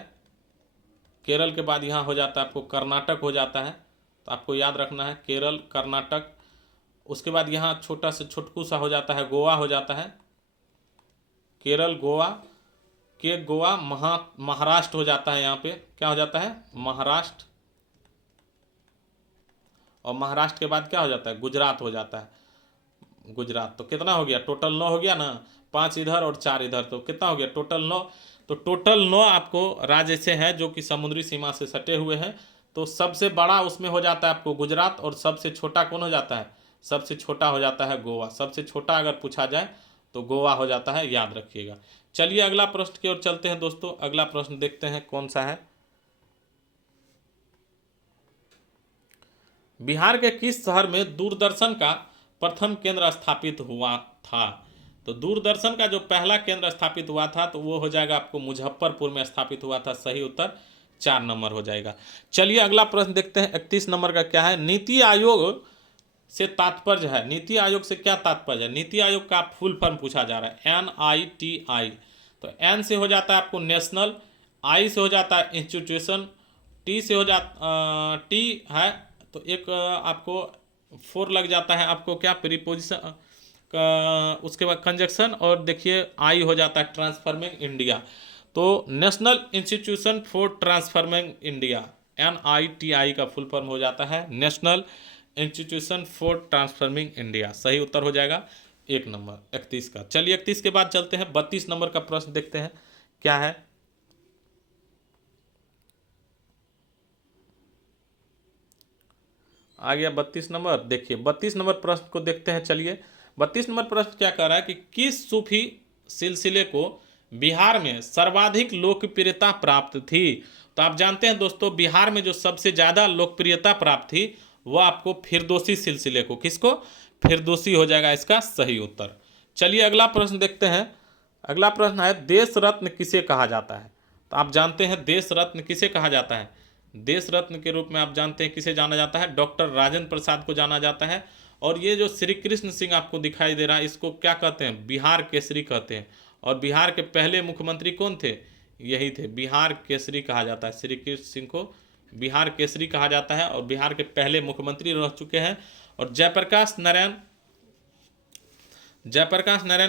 केरल के बाद यहाँ हो जाता है आपको कर्नाटक हो जाता है। तो आपको याद रखना है केरल कर्नाटक, उसके बाद यहाँ छोटा से छोटकू सा हो जाता है गोवा हो जाता है, केरल गोवा के गोवा महाराष्ट्र हो जाता है, यहाँ पे क्या हो जाता है महाराष्ट्र, और महाराष्ट्र के बाद क्या हो जाता है गुजरात हो जाता है, गुजरात। तो कितना हो गया टोटल 9 हो गया ना, 5 इधर और 4 इधर, तो कितना हो गया टोटल 9। तो टोटल 9 आपको राज्य ऐसे हैं जो कि समुद्री सीमा से सटे हुए हैं। तो सबसे बड़ा उसमें हो जाता है आपको गुजरात, और सबसे छोटा कौन हो जाता है, सबसे छोटा हो जाता है गोवा। सबसे छोटा अगर पूछा जाए तो गोवा हो जाता है, याद रखिएगा। चलिए अगला प्रश्न की ओर चलते हैं दोस्तों, अगला प्रश्न देखते हैं कौन सा है। बिहार के किस शहर में दूरदर्शन का प्रथम केंद्र स्थापित हुआ था। तो दूरदर्शन का जो पहला केंद्र स्थापित हुआ था तो वो हो जाएगा आपको मुजफ्फरपुर में स्थापित हुआ था। सही उत्तर 4 नंबर हो जाएगा। चलिए अगला प्रश्न देखते हैं 31 नंबर का क्या है। नीति आयोग से तात्पर्य है, नीति आयोग से क्या तात्पर्य है, नीति आयोग का फुल फॉर्म पूछा जा रहा है, NITI। तो N से हो जाता है आपको नेशनल, I से हो जाता है इंस्टीट्यूशन, T से हो जाता T है तो एक आपको 4 लग जाता है आपको क्या प्रीपोजिशन का, उसके बाद कंजक्शन, और देखिए I हो जाता है ट्रांसफॉर्मिंग इंडिया। तो national institution for transforming India, NITI का फुल फॉर्म हो जाता है national institution for transforming India. सही उत्तर हो जाएगा 1 नंबर 31 का। चलिए 31 के बाद चलते हैं 32 नंबर का प्रश्न देखते हैं क्या है। आ गया 32 नंबर। देखिए 32 नंबर प्रश्न को देखते हैं। चलिए 32 नंबर प्रश्न क्या कह रहा है कि किस सूफी सिलसिले को बिहार में सर्वाधिक लोकप्रियता प्राप्त थी। तो आप जानते हैं दोस्तों बिहार में जो सबसे ज़्यादा लोकप्रियता प्राप्त थी वो आपको फिरदौसी सिलसिले को, किसको, फिरदौसी हो जाएगा इसका सही उत्तर। चलिए अगला प्रश्न देखते हैं। अगला प्रश्न है देश रत्न किसे कहा जाता है। तो आप जानते हैं देश रत्न किसे कहा जाता है, देश रत्न के रूप में आप जानते हैं किसे जाना जाता है, डॉक्टर राजेंद्र प्रसाद को जाना जाता है। और ये जो श्री कृष्ण सिंह आपको दिखाई दे रहा है इसको क्या कहते हैं, बिहार केसरी कहते हैं। और बिहार के पहले मुख्यमंत्री कौन थे, यही थे, बिहार केसरी कहा जाता है। श्री कृष्ण सिंह को बिहार केसरी कहा जाता है और बिहार के पहले मुख्यमंत्री रह चुके हैं। और जयप्रकाश नारायण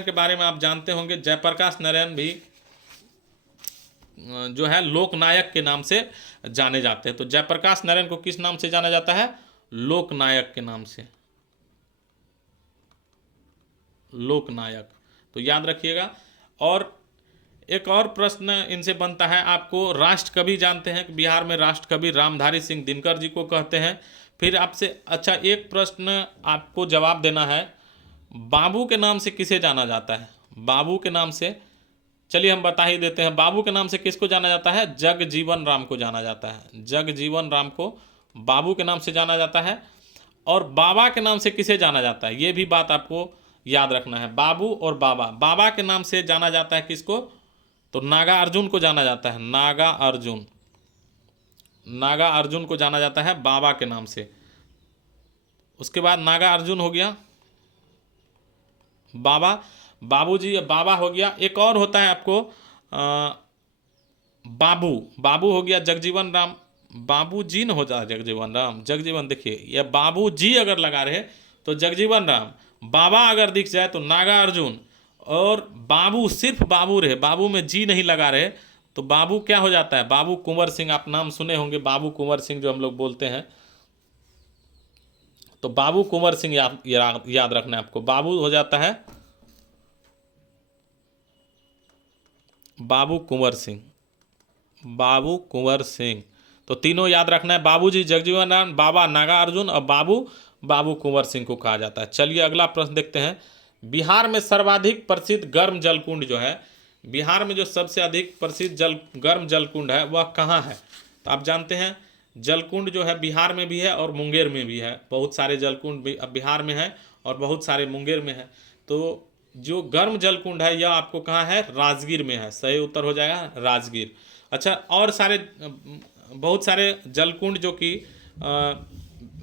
के बारे में आप जानते होंगे, जयप्रकाश नारायण भी जो है लोकनायक के नाम से जाने जाते हैं। तो जयप्रकाश नारायण को किस नाम से जाना जाता है, लोकनायक के नाम से, लोकनायक। तो याद रखिएगा। और एक और प्रश्न इनसे बनता है आपको, राष्ट्र कवि जानते हैं कि बिहार में राष्ट्र कवि रामधारी सिंह दिनकर जी को कहते हैं। फिर आपसे अच्छा एक प्रश्न आपको जवाब देना है, बाबू के नाम से किसे जाना जाता है? बाबू के नाम से, चलिए हम बता ही देते हैं, बाबू के नाम से किसको जाना जाता है? जगजीवन राम को जाना जाता है। जगजीवन राम को बाबू के नाम से जाना जाता है। और बाबा के नाम से किसे जाना जाता है? ये भी बात आपको याद रखना है। बाबू और बाबा, बाबा के नाम से जाना जाता है किसको? तो नागा अर्जुन को जाना जाता है। नागा अर्जुन, नागा अर्जुन को जाना जाता है बाबा के नाम से। उसके बाद नागा अर्जुन हो गया, बाबा, बाबूजी, बाबा हो गया। एक और होता है आपको बाबू, बाबू हो गया जगजीवन राम, बाबू जी न हो जाए जगजीवन राम, जगजीवन, देखिए ये बाबू जी अगर लगा रहे तो जगजीवन राम, बाबा अगर दिख जाए तो नागा अर्जुन, और बाबू सिर्फ बाबू रहे, बाबू में जी नहीं लगा रहे तो बाबू क्या हो जाता है? बाबू कुंवर सिंह। आप नाम सुने होंगे बाबू कुंवर सिंह जो हम लोग बोलते हैं, तो बाबू कुंवर सिंह याद रखना है आपको। बाबू हो जाता है बाबू कुंवर सिंह, बाबू कुंवर सिंह। तो तीनों याद रखना है, बाबूजी जगजीवन राम, बाबा नागा अर्जुन और बाबू कुंवर सिंह को कहा जाता है। चलिए अगला प्रश्न देखते हैं। बिहार में सर्वाधिक प्रसिद्ध गर्म जलकुंड जो है, बिहार में जो सबसे अधिक प्रसिद्ध गर्म जलकुंड है वह कहाँ है? तो आप जानते हैं जलकुंड जो है बिहार में भी है और मुंगेर में भी है। बहुत सारे जलकुंड बिहार में है और बहुत सारे मुंगेर में है। तो जो गर्म जलकुंड है यह आपको कहाँ है? राजगीर में है। सही उत्तर हो जाएगा राजगीर। अच्छा, और सारे बहुत सारे जलकुंड जो कि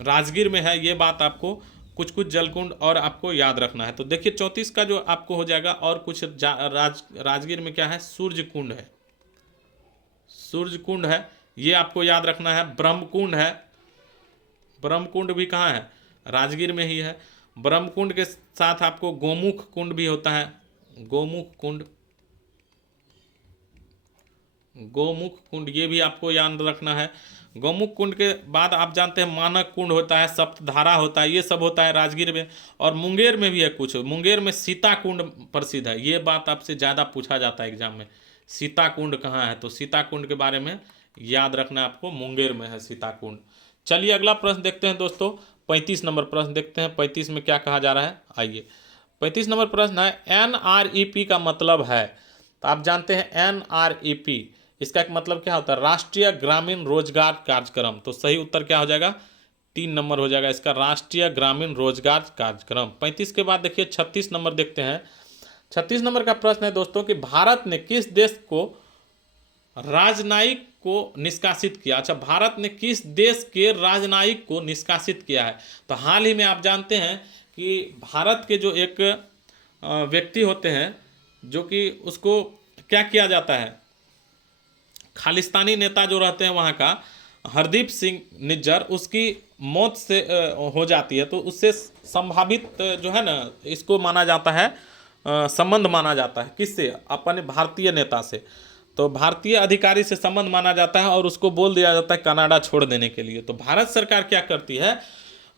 राजगीर में है, ये बात आपको कुछ कुछ जलकुंड और आपको याद रखना है। तो देखिए 34 का जो आपको हो जाएगा, और कुछ राजगीर में क्या है? सूर्य कुंड है, सूर्य कुंड है, ये आपको याद रखना है। ब्रह्मकुंड है, ब्रह्मकुंड भी कहाँ है? राजगीर में ही है। ब्रह्मकुंड के साथ आपको गोमुख कुंड भी होता है, गोमुख कुंड, गोमुख कुंड, ये भी आपको याद रखना है। गौमुख कुंड के बाद आप जानते हैं मानक कुंड होता है, सप्तधारा होता है, ये सब होता है राजगीर में। और मुंगेर में भी है कुछ, मुंगेर में सीता कुंड प्रसिद्ध है। ये बात आपसे ज़्यादा पूछा जाता है एग्जाम में, सीता कुंड कहाँ है? तो सीता कुंड के बारे में याद रखना है आपको, मुंगेर में है सीता कुंड। चलिए अगला प्रश्न देखते हैं दोस्तों, 35 नंबर प्रश्न देखते हैं। 35 में क्या कहा जा रहा है, आइए। 35 नंबर प्रश्न है, NREP का मतलब है? तो आप जानते हैं NREP, इसका एक मतलब क्या होता है? राष्ट्रीय ग्रामीण रोजगार कार्यक्रम। तो सही उत्तर क्या हो जाएगा? 3 नंबर हो जाएगा इसका, राष्ट्रीय ग्रामीण रोजगार कार्यक्रम। 35 के बाद देखिए 36 नंबर देखते हैं। 36 नंबर का प्रश्न है दोस्तों कि भारत ने किस देश को राजनयिक को निष्कासित किया? अच्छा, भारत ने किस देश के राजनयिक को निष्कासित किया है? तो हाल ही में आप जानते हैं कि भारत के जो एक व्यक्ति होते हैं, जो कि उसको क्या किया जाता है, खालिस्तानी नेता जो रहते हैं वहाँ का, हरदीप सिंह निज्जर, उसकी मौत से हो जाती है। तो उससे संभावित जो है ना, इसको माना जाता है, संबंध माना जाता है किससे? अपने भारतीय नेता से। तो भारतीय अधिकारी से संबंध माना जाता है और उसको बोल दिया जाता है कनाडा छोड़ देने के लिए। तो भारत सरकार क्या करती है?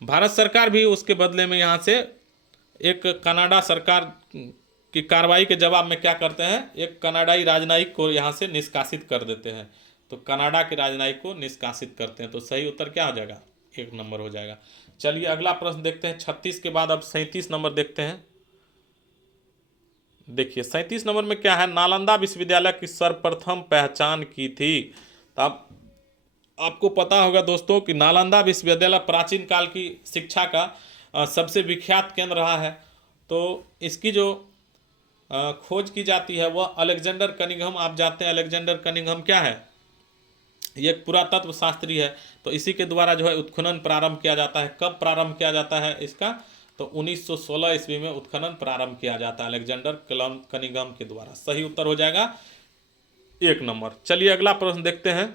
भारत सरकार भी उसके बदले में यहाँ से एक कनाडा सरकार की कार्रवाई के जवाब में क्या करते हैं, एक कनाडाई राजनयिक को यहाँ से निष्कासित कर देते हैं। तो कनाडा के राजनयिक को निष्कासित करते हैं। तो सही उत्तर क्या हो जाएगा? 1 नंबर हो जाएगा। चलिए अगला प्रश्न देखते हैं। 36 के बाद अब 37 नंबर देखते हैं। देखिए 37 नंबर में क्या है, नालंदा विश्वविद्यालय की सर्वप्रथम पहचान की थी। तो आपको पता होगा दोस्तों कि नालंदा विश्वविद्यालय प्राचीन काल की शिक्षा का सबसे विख्यात केंद्र रहा है। तो इसकी जो खोज की जाती है वह अलेक्जेंडर कनिंघम, आप जानते हैं अलेक्जेंडर कनिंघम क्या है? ये एक पुरातत्व शास्त्री है। तो इसी के द्वारा जो है उत्खनन प्रारंभ किया जाता है। कब प्रारंभ किया जाता है इसका? तो 1916 ईस्वी में उत्खनन प्रारंभ किया जाता है अलेक्जेंडर कनिंघम के द्वारा। सही उत्तर हो जाएगा 1 नंबर। चलिए अगला प्रश्न देखते हैं।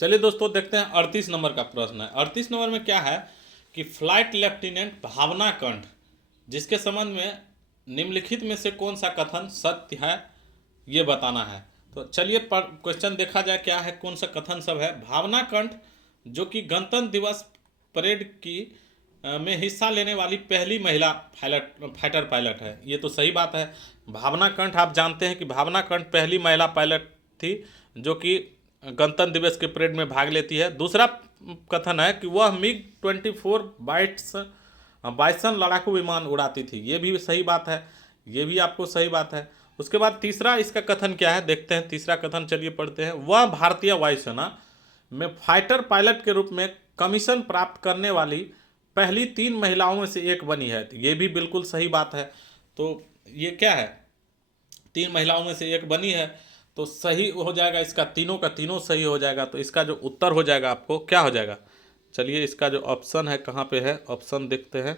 चलिए दोस्तों देखते हैं 38 नंबर का प्रश्न है। 38 नंबर में क्या है कि फ्लाइट लेफ्टिनेंट भावना कंठ, जिसके संबंध में निम्नलिखित में से कौन सा कथन सत्य है, ये बताना है। तो चलिए क्वेश्चन देखा जाए क्या है, कौन सा कथन सब है। भावना कंठ जो कि गणतंत्र दिवस परेड की में हिस्सा लेने वाली पहली महिला फाइटर पायलट है। ये तो सही बात है। भावना कंठ, आप जानते हैं कि भावना कंठ पहली महिला पायलट थी जो कि गणतंत्र दिवस के परेड में भाग लेती है। दूसरा कथन है कि वह MiG-24 बाइसन लड़ाकू विमान उड़ाती थी। ये भी सही बात है, ये भी आपको सही बात है। उसके बाद तीसरा इसका कथन क्या है, देखते हैं तीसरा कथन, चलिए पढ़ते हैं। वह भारतीय वायुसेना में फाइटर पायलट के रूप में कमीशन प्राप्त करने वाली पहली 3 महिलाओं में से एक बनी है। तो ये भी बिल्कुल सही बात है। तो ये क्या है, 3 महिलाओं में से एक बनी है, तो सही हो जाएगा इसका, तीनों का तीनों सही हो जाएगा। तो इसका जो उत्तर हो जाएगा आपको क्या हो जाएगा, चलिए इसका जो ऑप्शन है कहाँ पे है, ऑप्शन देखते हैं,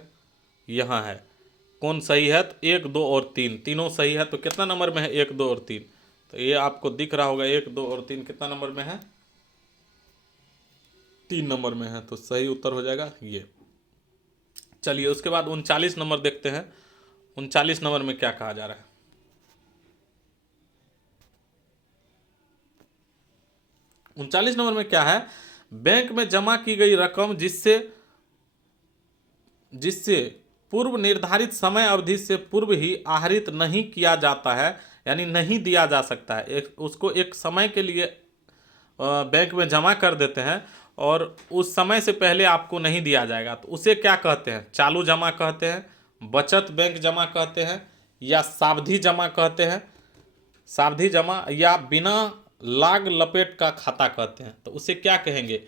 यहाँ है। कौन सही है, तो 1, 2 और 3 तीनों सही है। तो कितना नंबर में है, 1, 2 और 3, तो ये आपको दिख रहा होगा 1, 2 और 3 कितना नंबर में है, 3 नंबर में है। तो सही उत्तर हो जाएगा ये। चलिए उसके बाद 39 नंबर देखते हैं। 39 नंबर में क्या कहा जा रहा है, 39 नंबर में क्या है, बैंक में जमा की गई रकम जिससे जिससे पूर्व निर्धारित समय अवधि से पूर्व ही आहरित नहीं किया जाता है, यानी नहीं दिया जा सकता है, उसको एक समय के लिए बैंक में जमा कर देते हैं और उस समय से पहले आपको नहीं दिया जाएगा, तो उसे क्या कहते हैं, चालू जमा कहते हैं, बचत बैंक जमा कहते हैं, या सावधि जमा कहते हैं, सावधि जमा, या बिना लाग लपेट का खाता कहते हैं। तो उसे क्या कहेंगे,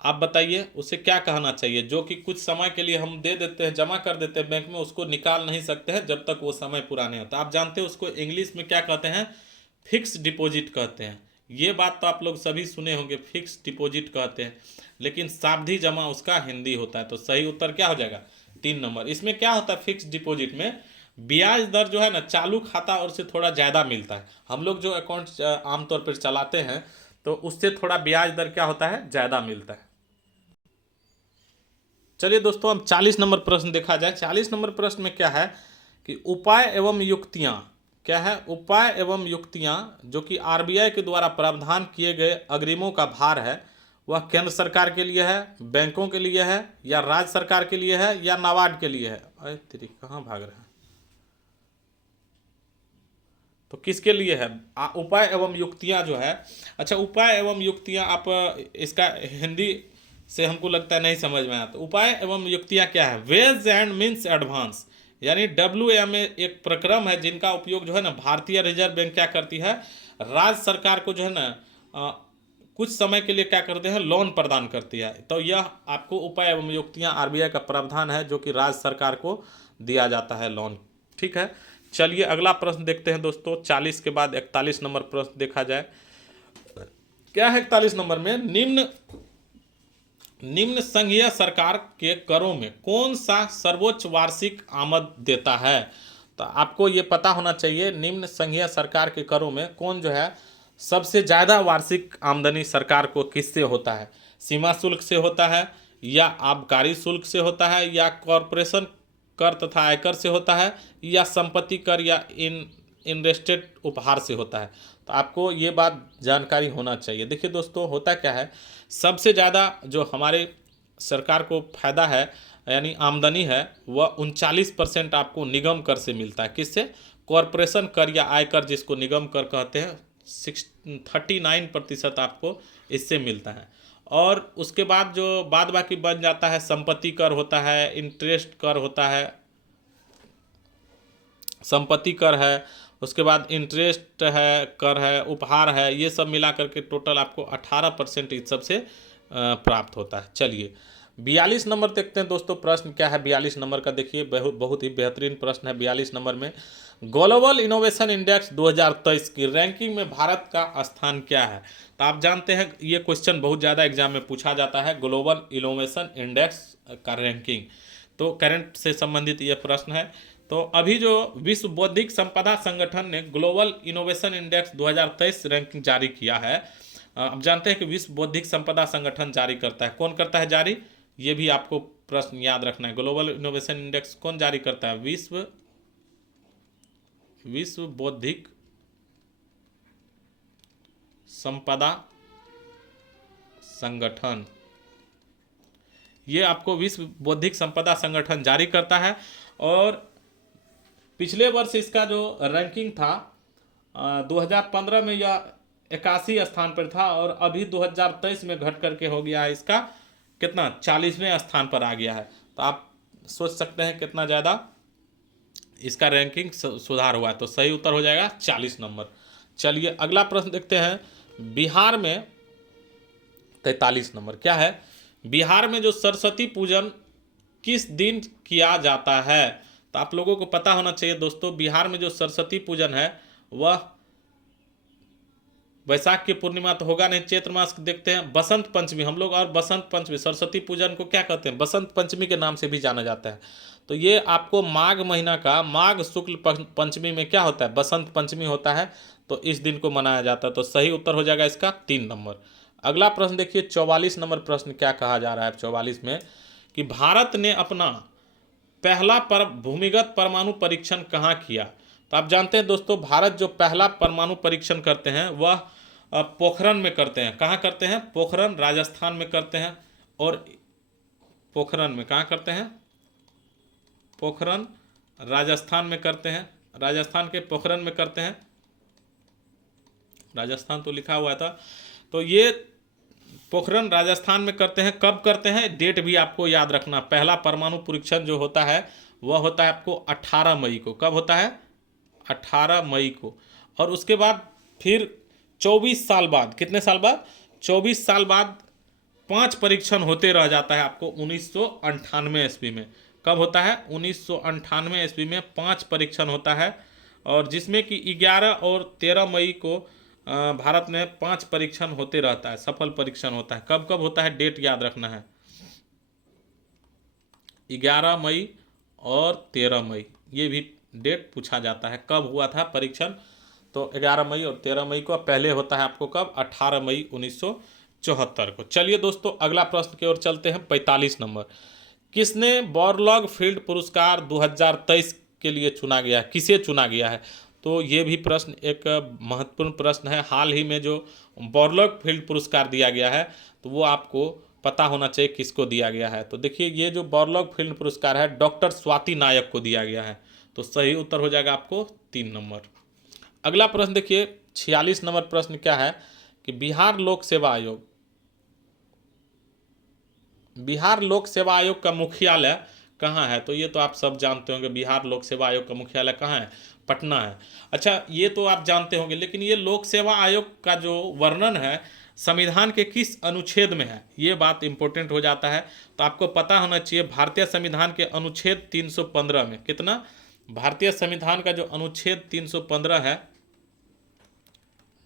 आप बताइए, उसे क्या कहना चाहिए, जो कि कुछ समय के लिए हम दे देते हैं, जमा कर देते हैं बैंक में, उसको निकाल नहीं सकते हैं जब तक वो समय पूरा नहीं होता। आप जानते हैं उसको इंग्लिश में क्या कहते हैं, फिक्स डिपॉजिट कहते हैं। ये बात तो आप लोग सभी सुने होंगे, फिक्स डिपॉजिट कहते हैं, लेकिन सावधि जमा उसका हिंदी होता है। तो सही उत्तर क्या हो जाएगा, 3 नंबर। इसमें क्या होता है, फिक्स डिपॉजिट में ब्याज दर जो है ना, चालू खाता और से थोड़ा ज़्यादा मिलता है। हम लोग जो अकाउंट आमतौर पर चलाते हैं तो उससे थोड़ा ब्याज दर क्या होता है, ज़्यादा मिलता है। चलिए दोस्तों, अब 40 नंबर प्रश्न देखा जाए। 40 नंबर प्रश्न में क्या है कि उपाय एवं युक्तियां, क्या है, उपाय एवं युक्तियां जो कि आरबीआई के द्वारा प्रावधान किए गए अग्रिमों का भार है, वह केंद्र सरकार के लिए है, बैंकों के लिए है, या राज्य सरकार के लिए है, या नाबार्ड के लिए है। अरे तेरी कहाँ भाग रहे हैं, तो किसके लिए है, उपाय एवं युक्तियां जो है। अच्छा, उपाय एवं युक्तियां, आप इसका हिंदी से हमको लगता है नहीं समझ में आया। तो उपाय एवं युक्तियां क्या है, वेज एंड मीन्स एडवांस, यानी WMA एक प्रक्रम है जिनका उपयोग जो है ना भारतीय रिजर्व बैंक क्या करती है, राज्य सरकार को जो है ना कुछ समय के लिए क्या करते हैं, लोन प्रदान करती है। तो यह आपको उपाय एवं युक्तियां आरबीआई का प्रावधान है जो कि राज्य सरकार को दिया जाता है लोन। ठीक है, चलिए अगला प्रश्न देखते हैं दोस्तों। 40 के बाद 41 नंबर प्रश्न देखा जाए। क्या है 41 नंबर में, निम्न संघीय सरकार के करों में कौन सा सर्वोच्च वार्षिक आमद देता है। तो आपको ये पता होना चाहिए, निम्न संघीय सरकार के करों में कौन जो है सबसे ज़्यादा वार्षिक आमदनी सरकार को किससे होता है, सीमा शुल्क से होता है, या आबकारी शुल्क से होता है, या कॉरपोरेशन कर तथा आयकर से होता है, या संपत्ति कर या इनवेस्टेड उपहार से होता है। तो आपको ये बात जानकारी होना चाहिए। देखिए दोस्तों, होता क्या है, सबसे ज़्यादा जो हमारे सरकार को फायदा है यानी आमदनी है, वह 39% आपको निगम कर से मिलता है। किससे, कॉरपोरेशन कर या आयकर जिसको निगम कर कहते हैं, 39% आपको इससे मिलता है। और उसके बाद जो बाद बाकी बन जाता है, संपत्ति कर होता है, इंटरेस्ट कर होता है, संपत्ति कर है, उसके बाद इंटरेस्ट है, कर है, उपहार है, ये सब मिला करके टोटल आपको 18% इस सब से प्राप्त होता है। चलिए 42 नंबर देखते हैं दोस्तों, प्रश्न क्या है 42 नंबर का, देखिए बहुत ही बेहतरीन प्रश्न है। 42 नंबर में ग्लोबल इनोवेशन इंडेक्स 2023 की रैंकिंग में भारत का स्थान क्या है। तो आप जानते हैं ये क्वेश्चन बहुत ज़्यादा एग्जाम में पूछा जाता है, ग्लोबल इनोवेशन इंडेक्स का रैंकिंग, तो करंट से संबंधित ये प्रश्न है। तो अभी जो विश्व बौद्धिक संपदा संगठन ने ग्लोबल इनोवेशन इंडेक्स 2023 रैंकिंग जारी किया है। अब जानते हैं कि विश्व बौद्धिक संपदा संगठन जारी करता है, कौन करता है जारी, ये भी आपको प्रश्न याद रखना है। ग्लोबल इनोवेशन इंडेक्स कौन जारी करता है, विश्व बौद्धिक संपदा संगठन। ये आपको विश्व बौद्धिक संपदा संगठन जारी करता है। और पिछले वर्ष इसका जो रैंकिंग था 2015 में यह 81 स्थान पर था, और अभी 2023 में घट करके हो गया है इसका कितना, 40वें स्थान पर आ गया है। तो आप सोच सकते हैं कितना ज़्यादा इसका रैंकिंग सुधार हुआ है। तो सही उत्तर हो जाएगा 40 नंबर। चलिए अगला प्रश्न देखते हैं। बिहार में 43 नंबर क्या है, बिहार में जो सरस्वती पूजन किस दिन किया जाता है? तो आप लोगों को पता होना चाहिए दोस्तों, बिहार में जो सरस्वती पूजन है वह वैशाख की पूर्णिमा तो होगा नहीं, चैत्र मास देखते हैं, बसंत पंचमी हम लोग, और बसंत पंचमी सरस्वती पूजन को क्या कहते हैं, बसंत पंचमी के नाम से भी जाना जाता है। तो ये आपको माघ महीना का माघ शुक्ल पंचमी में क्या होता है, बसंत पंचमी होता है, तो इस दिन को मनाया जाता है। तो सही उत्तर हो जाएगा इसका 3 नंबर। अगला प्रश्न देखिए 44 नंबर प्रश्न क्या कहा जा रहा है 44 में, कि भारत ने अपना पहला भूमिगत परमाणु परीक्षण कहाँ किया? तो आप जानते हैं दोस्तों, भारत जो पहला परमाणु परीक्षण करते हैं वह पोखरण में करते हैं। कहाँ करते हैं? पोखरण राजस्थान में करते हैं। और पोखरण में कहाँ करते हैं? पोखरण राजस्थान में करते हैं, राजस्थान के पोखरण में करते हैं, राजस्थान तो लिखा हुआ था। तो ये पोखरण राजस्थान में करते हैं। कब करते हैं, डेट भी आपको याद रखना। पहला परमाणु परीक्षण जो होता है वह होता है आपको 18 मई को। कब होता है? 18 मई को। और उसके बाद फिर 24 साल बाद, कितने साल बाद? 24 साल बाद 5 परीक्षण होते रह जाता है आपको 1998 ईस्वी में। कब होता है? 1998 ईस्वी में 5 परीक्षण होता है, और जिसमें कि 11 और 13 मई को भारत में 5 परीक्षण होते रहता है, सफल परीक्षण होता है। कब कब होता है, डेट याद रखना है, 11 मई और 13 मई, ये भी डेट पूछा जाता है कब हुआ था परीक्षण। तो 11 मई और 13 मई को। पहले होता है आपको कब? 18 मई 1974 को। चलिए दोस्तों अगला प्रश्न की ओर चलते हैं। 45 नंबर, किसने बॉरलॉग फील्ड पुरस्कार 2023 के लिए चुना गया है? किसे चुना गया है? तो ये भी प्रश्न एक महत्वपूर्ण प्रश्न है। हाल ही में जो बॉरलॉग फील्ड पुरस्कार दिया गया है तो वो आपको पता होना चाहिए किसको दिया गया है। तो देखिए ये जो बॉरलॉग फील्ड पुरस्कार है डॉक्टर स्वाति नायक को दिया गया है। तो सही उत्तर हो जाएगा आपको 3 नंबर। अगला प्रश्न देखिए 46 नंबर प्रश्न क्या है, कि बिहार लोक सेवा आयोग, बिहार लोक सेवा आयोग का मुख्यालय कहाँ है? तो ये तो आप सब जानते होंगे, बिहार लोक सेवा आयोग का मुख्यालय कहाँ है? पटना है। अच्छा ये तो आप जानते होंगे, लेकिन ये लोक सेवा आयोग का जो वर्णन है संविधान के किस अनुच्छेद में है, ये बात इंपॉर्टेंट हो जाता है। तो आपको पता होना चाहिए भारतीय संविधान के अनुच्छेद 315 में। कितना? भारतीय संविधान का जो अनुच्छेद 315 है,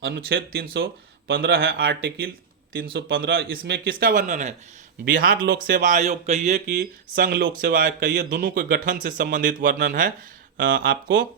अनुच्छेद 315 है, आर्टिकल 315, इसमें किसका वर्णन है? बिहार लोक सेवा आयोग कहिए कि संघ लोक सेवा आयोग कहिए, दोनों के गठन से संबंधित वर्णन है आपको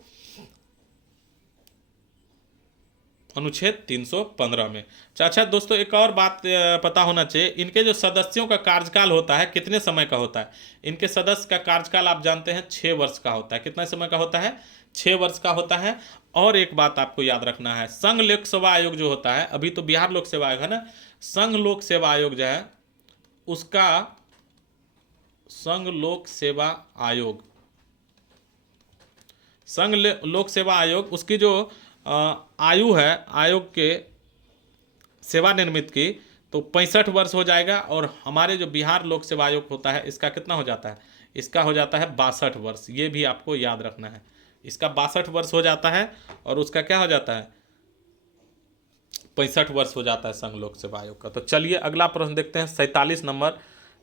अनुच्छेद 315 में। अच्छा दोस्तों एक और बात पता होना चाहिए, इनके जो सदस्यों का कार्यकाल होता है कितने समय का होता है? इनके सदस्य का कार्यकाल आप जानते हैं 6 वर्ष का होता है। कितना समय का होता है? 6 वर्ष का होता है। और एक बात आपको याद रखना है, संघ लोक सेवा आयोग जो होता है, अभी तो बिहार लोक सेवा आयोग है ना, संघ लोक सेवा आयोग जो है उसका, संघ लोक सेवा आयोग, संघ लोक सेवा आयोग उसकी जो आयु है आयोग के सेवानिवृत्त की, तो 65 वर्ष हो जाएगा। और हमारे जो बिहार लोक सेवा आयोग होता है इसका कितना हो जाता है? इसका हो जाता है 62 वर्ष। ये भी आपको याद रखना है, इसका 62 वर्ष हो जाता है, और उसका क्या हो जाता है? 65 वर्ष हो जाता है संघ लोक सेवा आयोग का। तो चलिए अगला प्रश्न देखते हैं 47 नंबर,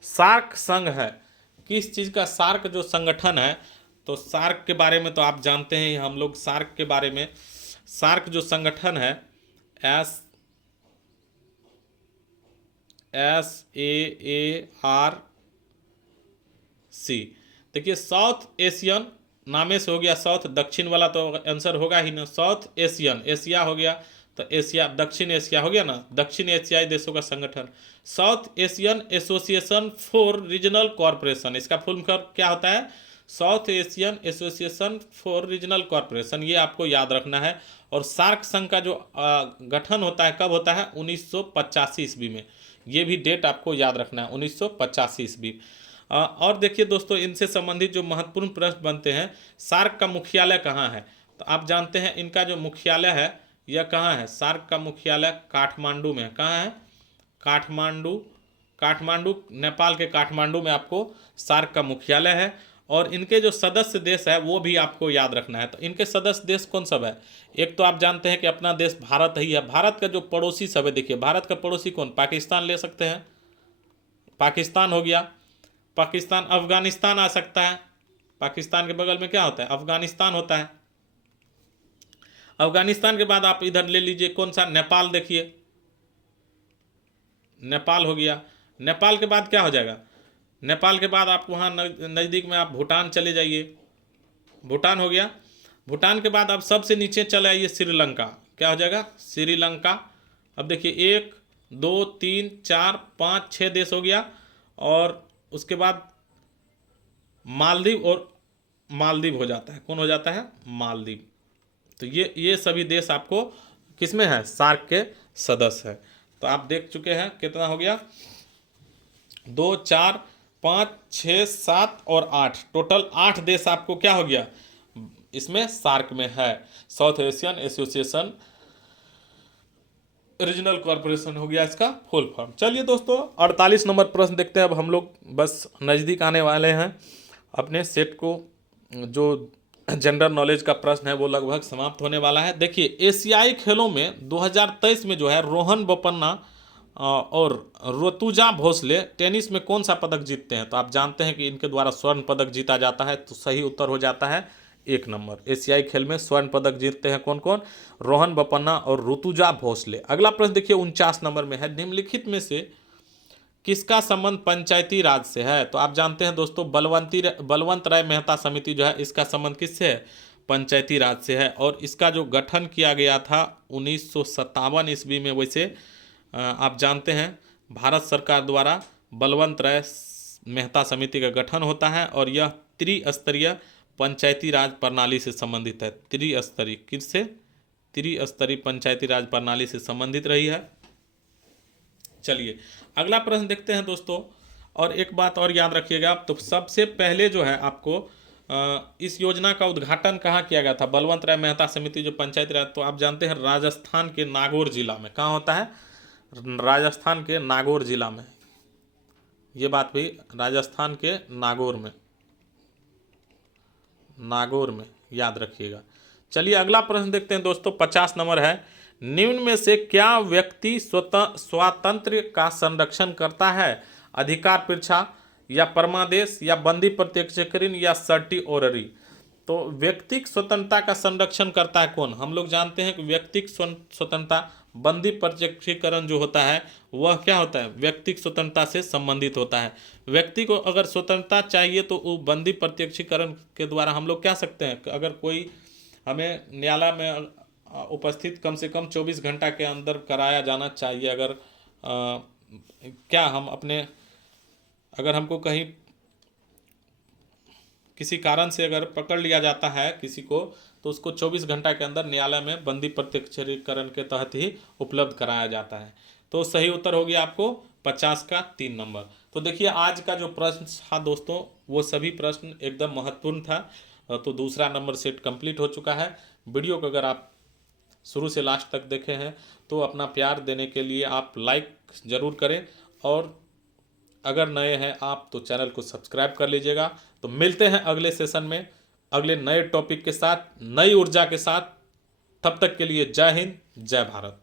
सार्क संघ है किस चीज़ का? सार्क जो संगठन है, तो सार्क के बारे में तो आप जानते हैं हम लोग, सार्क के बारे में, सार्क जो संगठन है SAARC, देखिए साउथ एशियन नामे से हो गया, साउथ दक्षिण वाला तो आंसर होगा ही ना, साउथ एशियन, एशिया हो गया तो एशिया, दक्षिण एशिया हो गया ना, दक्षिण एशियाई देशों का संगठन, south Asian association for regional corporation, इसका फुल फॉर्म क्या होता है? South Asian association for regional corporation, ये आपको याद रखना है। और सार्क संघ का जो गठन होता है कब होता है? 1985 ईस्वी में। ये भी डेट आपको याद रखना है, 1985 ईस्वी। और देखिए दोस्तों, इनसे संबंधित जो महत्वपूर्ण प्रश्न बनते हैं, सार्क का मुख्यालय कहाँ है? तो आप जानते हैं इनका जो मुख्यालय है यह कहाँ है? सार्क का मुख्यालय काठमांडू में है। कहाँ है? काठमांडू। काठमांडू, नेपाल के काठमांडू में आपको सार्क का मुख्यालय है। और इनके जो सदस्य देश है वो भी आपको याद रखना है। तो इनके सदस्य देश कौन सब है? एक तो आप जानते हैं कि अपना देश भारत ही है। भारत का जो पड़ोसी सब है, देखिए भारत का पड़ोसी कौन? पाकिस्तान ले सकते हैं, पाकिस्तान हो गया। पाकिस्तान, अफगानिस्तान आ सकता है। पाकिस्तान के बगल में क्या होता है? अफगानिस्तान होता है। अफगानिस्तान के बाद आप इधर ले लीजिए कौन सा? नेपाल। देखिए नेपाल हो गया। नेपाल के बाद क्या हो जाएगा? नेपाल के बाद आप वहाँ नज़दीक में आप भूटान चले जाइए, भूटान हो गया। भूटान के बाद आप सबसे नीचे चले आइए श्रीलंका। क्या हो जाएगा? श्रीलंका। अब देखिए 1 2 3 4 5 6 देश हो गया। और उसके बाद मालदीव, और मालदीव हो जाता है। कौन हो जाता है? मालदीव। तो ये सभी देश आपको किसमें है? सार्क के सदस्य है। तो आप देख चुके हैं कितना हो गया? 2 4 5 6 7 और 8, टोटल 8 देश आपको क्या हो गया? इसमें सार्क में है। South Asian association regional corporation हो गया इसका फुल फॉर्म। चलिए दोस्तों, 48 नंबर प्रश्न देखते हैं। अब हम लोग बस नज़दीक आने वाले हैं अपने सेट को। जो जनरल नॉलेज का प्रश्न है वो लगभग समाप्त होने वाला है। देखिए एशियाई खेलों में 2023 में जो है रोहन बोपन्ना और ऋतुजा भोसले टेनिस में कौन सा पदक जीतते हैं? तो आप जानते हैं कि इनके द्वारा स्वर्ण पदक जीता जाता है। तो सही उत्तर हो जाता है 1 नंबर। एशियाई खेल में स्वर्ण पदक जीतते हैं कौन कौन? रोहन बोपन्ना और ऋतुजा भोसले। अगला प्रश्न देखिए 49 नंबर में है, निम्नलिखित में से किसका संबंध पंचायती राज से है? तो आप जानते हैं दोस्तों, बलवंत राय मेहता समिति जो है इसका संबंध किससे है? पंचायती राज से है। और इसका जो गठन किया गया था 1957 ईस्वी में। वैसे आप जानते हैं भारत सरकार द्वारा बलवंत राय मेहता समिति का गठन होता है और यह त्रिस्तरीय पंचायती राज प्रणाली से संबंधित है। त्रिस्तरीय, किससे? त्रिस्तरीय पंचायती राज प्रणाली से संबंधित रही है। चलिए अगला प्रश्न देखते हैं दोस्तों। और एक बात और याद रखिएगा, तो सबसे पहले जो है आपको इस योजना का उद्घाटन कहाँ किया गया था? बलवंत राय मेहता समिति जो पंचायती राज, तो आप जानते हैं राजस्थान के नागौर जिला में। कहाँ होता है? राजस्थान के नागौर जिला में। ये बात भी राजस्थान के नागौर में, नागौर में याद रखिएगा। चलिए अगला प्रश्न देखते हैं दोस्तों, 50 नंबर है, निम्न में से क्या व्यक्ति स्वातंत्र्य का संरक्षण करता है? अधिकार परीक्षा या परमादेश या बंदी प्रत्यक्षीकरण या सर्टिओररी? तो व्यक्तिक स्वतंत्रता का संरक्षण करता है कौन? हम लोग जानते हैं कि व्यक्तिक स्वतंत्रता, बंदी प्रत्यक्षीकरण जो होता है वह क्या होता है? व्यक्तिक स्वतंत्रता से संबंधित होता है। व्यक्ति को अगर स्वतंत्रता चाहिए तो वो बंदी प्रत्यक्षीकरण के द्वारा हम लोग क्या सकते हैं? अगर कोई हमें न्यायालय में उपस्थित कम से कम 24 घंटा के अंदर कराया जाना चाहिए। अगर क्या हम अपने, अगर हमको कहीं किसी कारण से अगर पकड़ लिया जाता है किसी को, तो उसको 24 घंटा के अंदर न्यायालय में बंदी प्रत्यक्षीकरण के तहत ही उपलब्ध कराया जाता है। तो सही उत्तर हो गया आपको 50 का 3 नंबर। तो देखिए आज का जो प्रश्न था दोस्तों वो सभी प्रश्न एकदम महत्वपूर्ण था। तो दूसरा नंबर सेट कंप्लीट हो चुका है। वीडियो को अगर आप शुरू से लास्ट तक देखे हैं तो अपना प्यार देने के लिए आप लाइक ज़रूर करें, और अगर नए हैं आप तो चैनल को सब्सक्राइब कर लीजिएगा। तो मिलते हैं अगले सेशन में अगले नए टॉपिक के साथ, नई ऊर्जा के साथ। तब तक के लिए जय हिंद, जय भारत।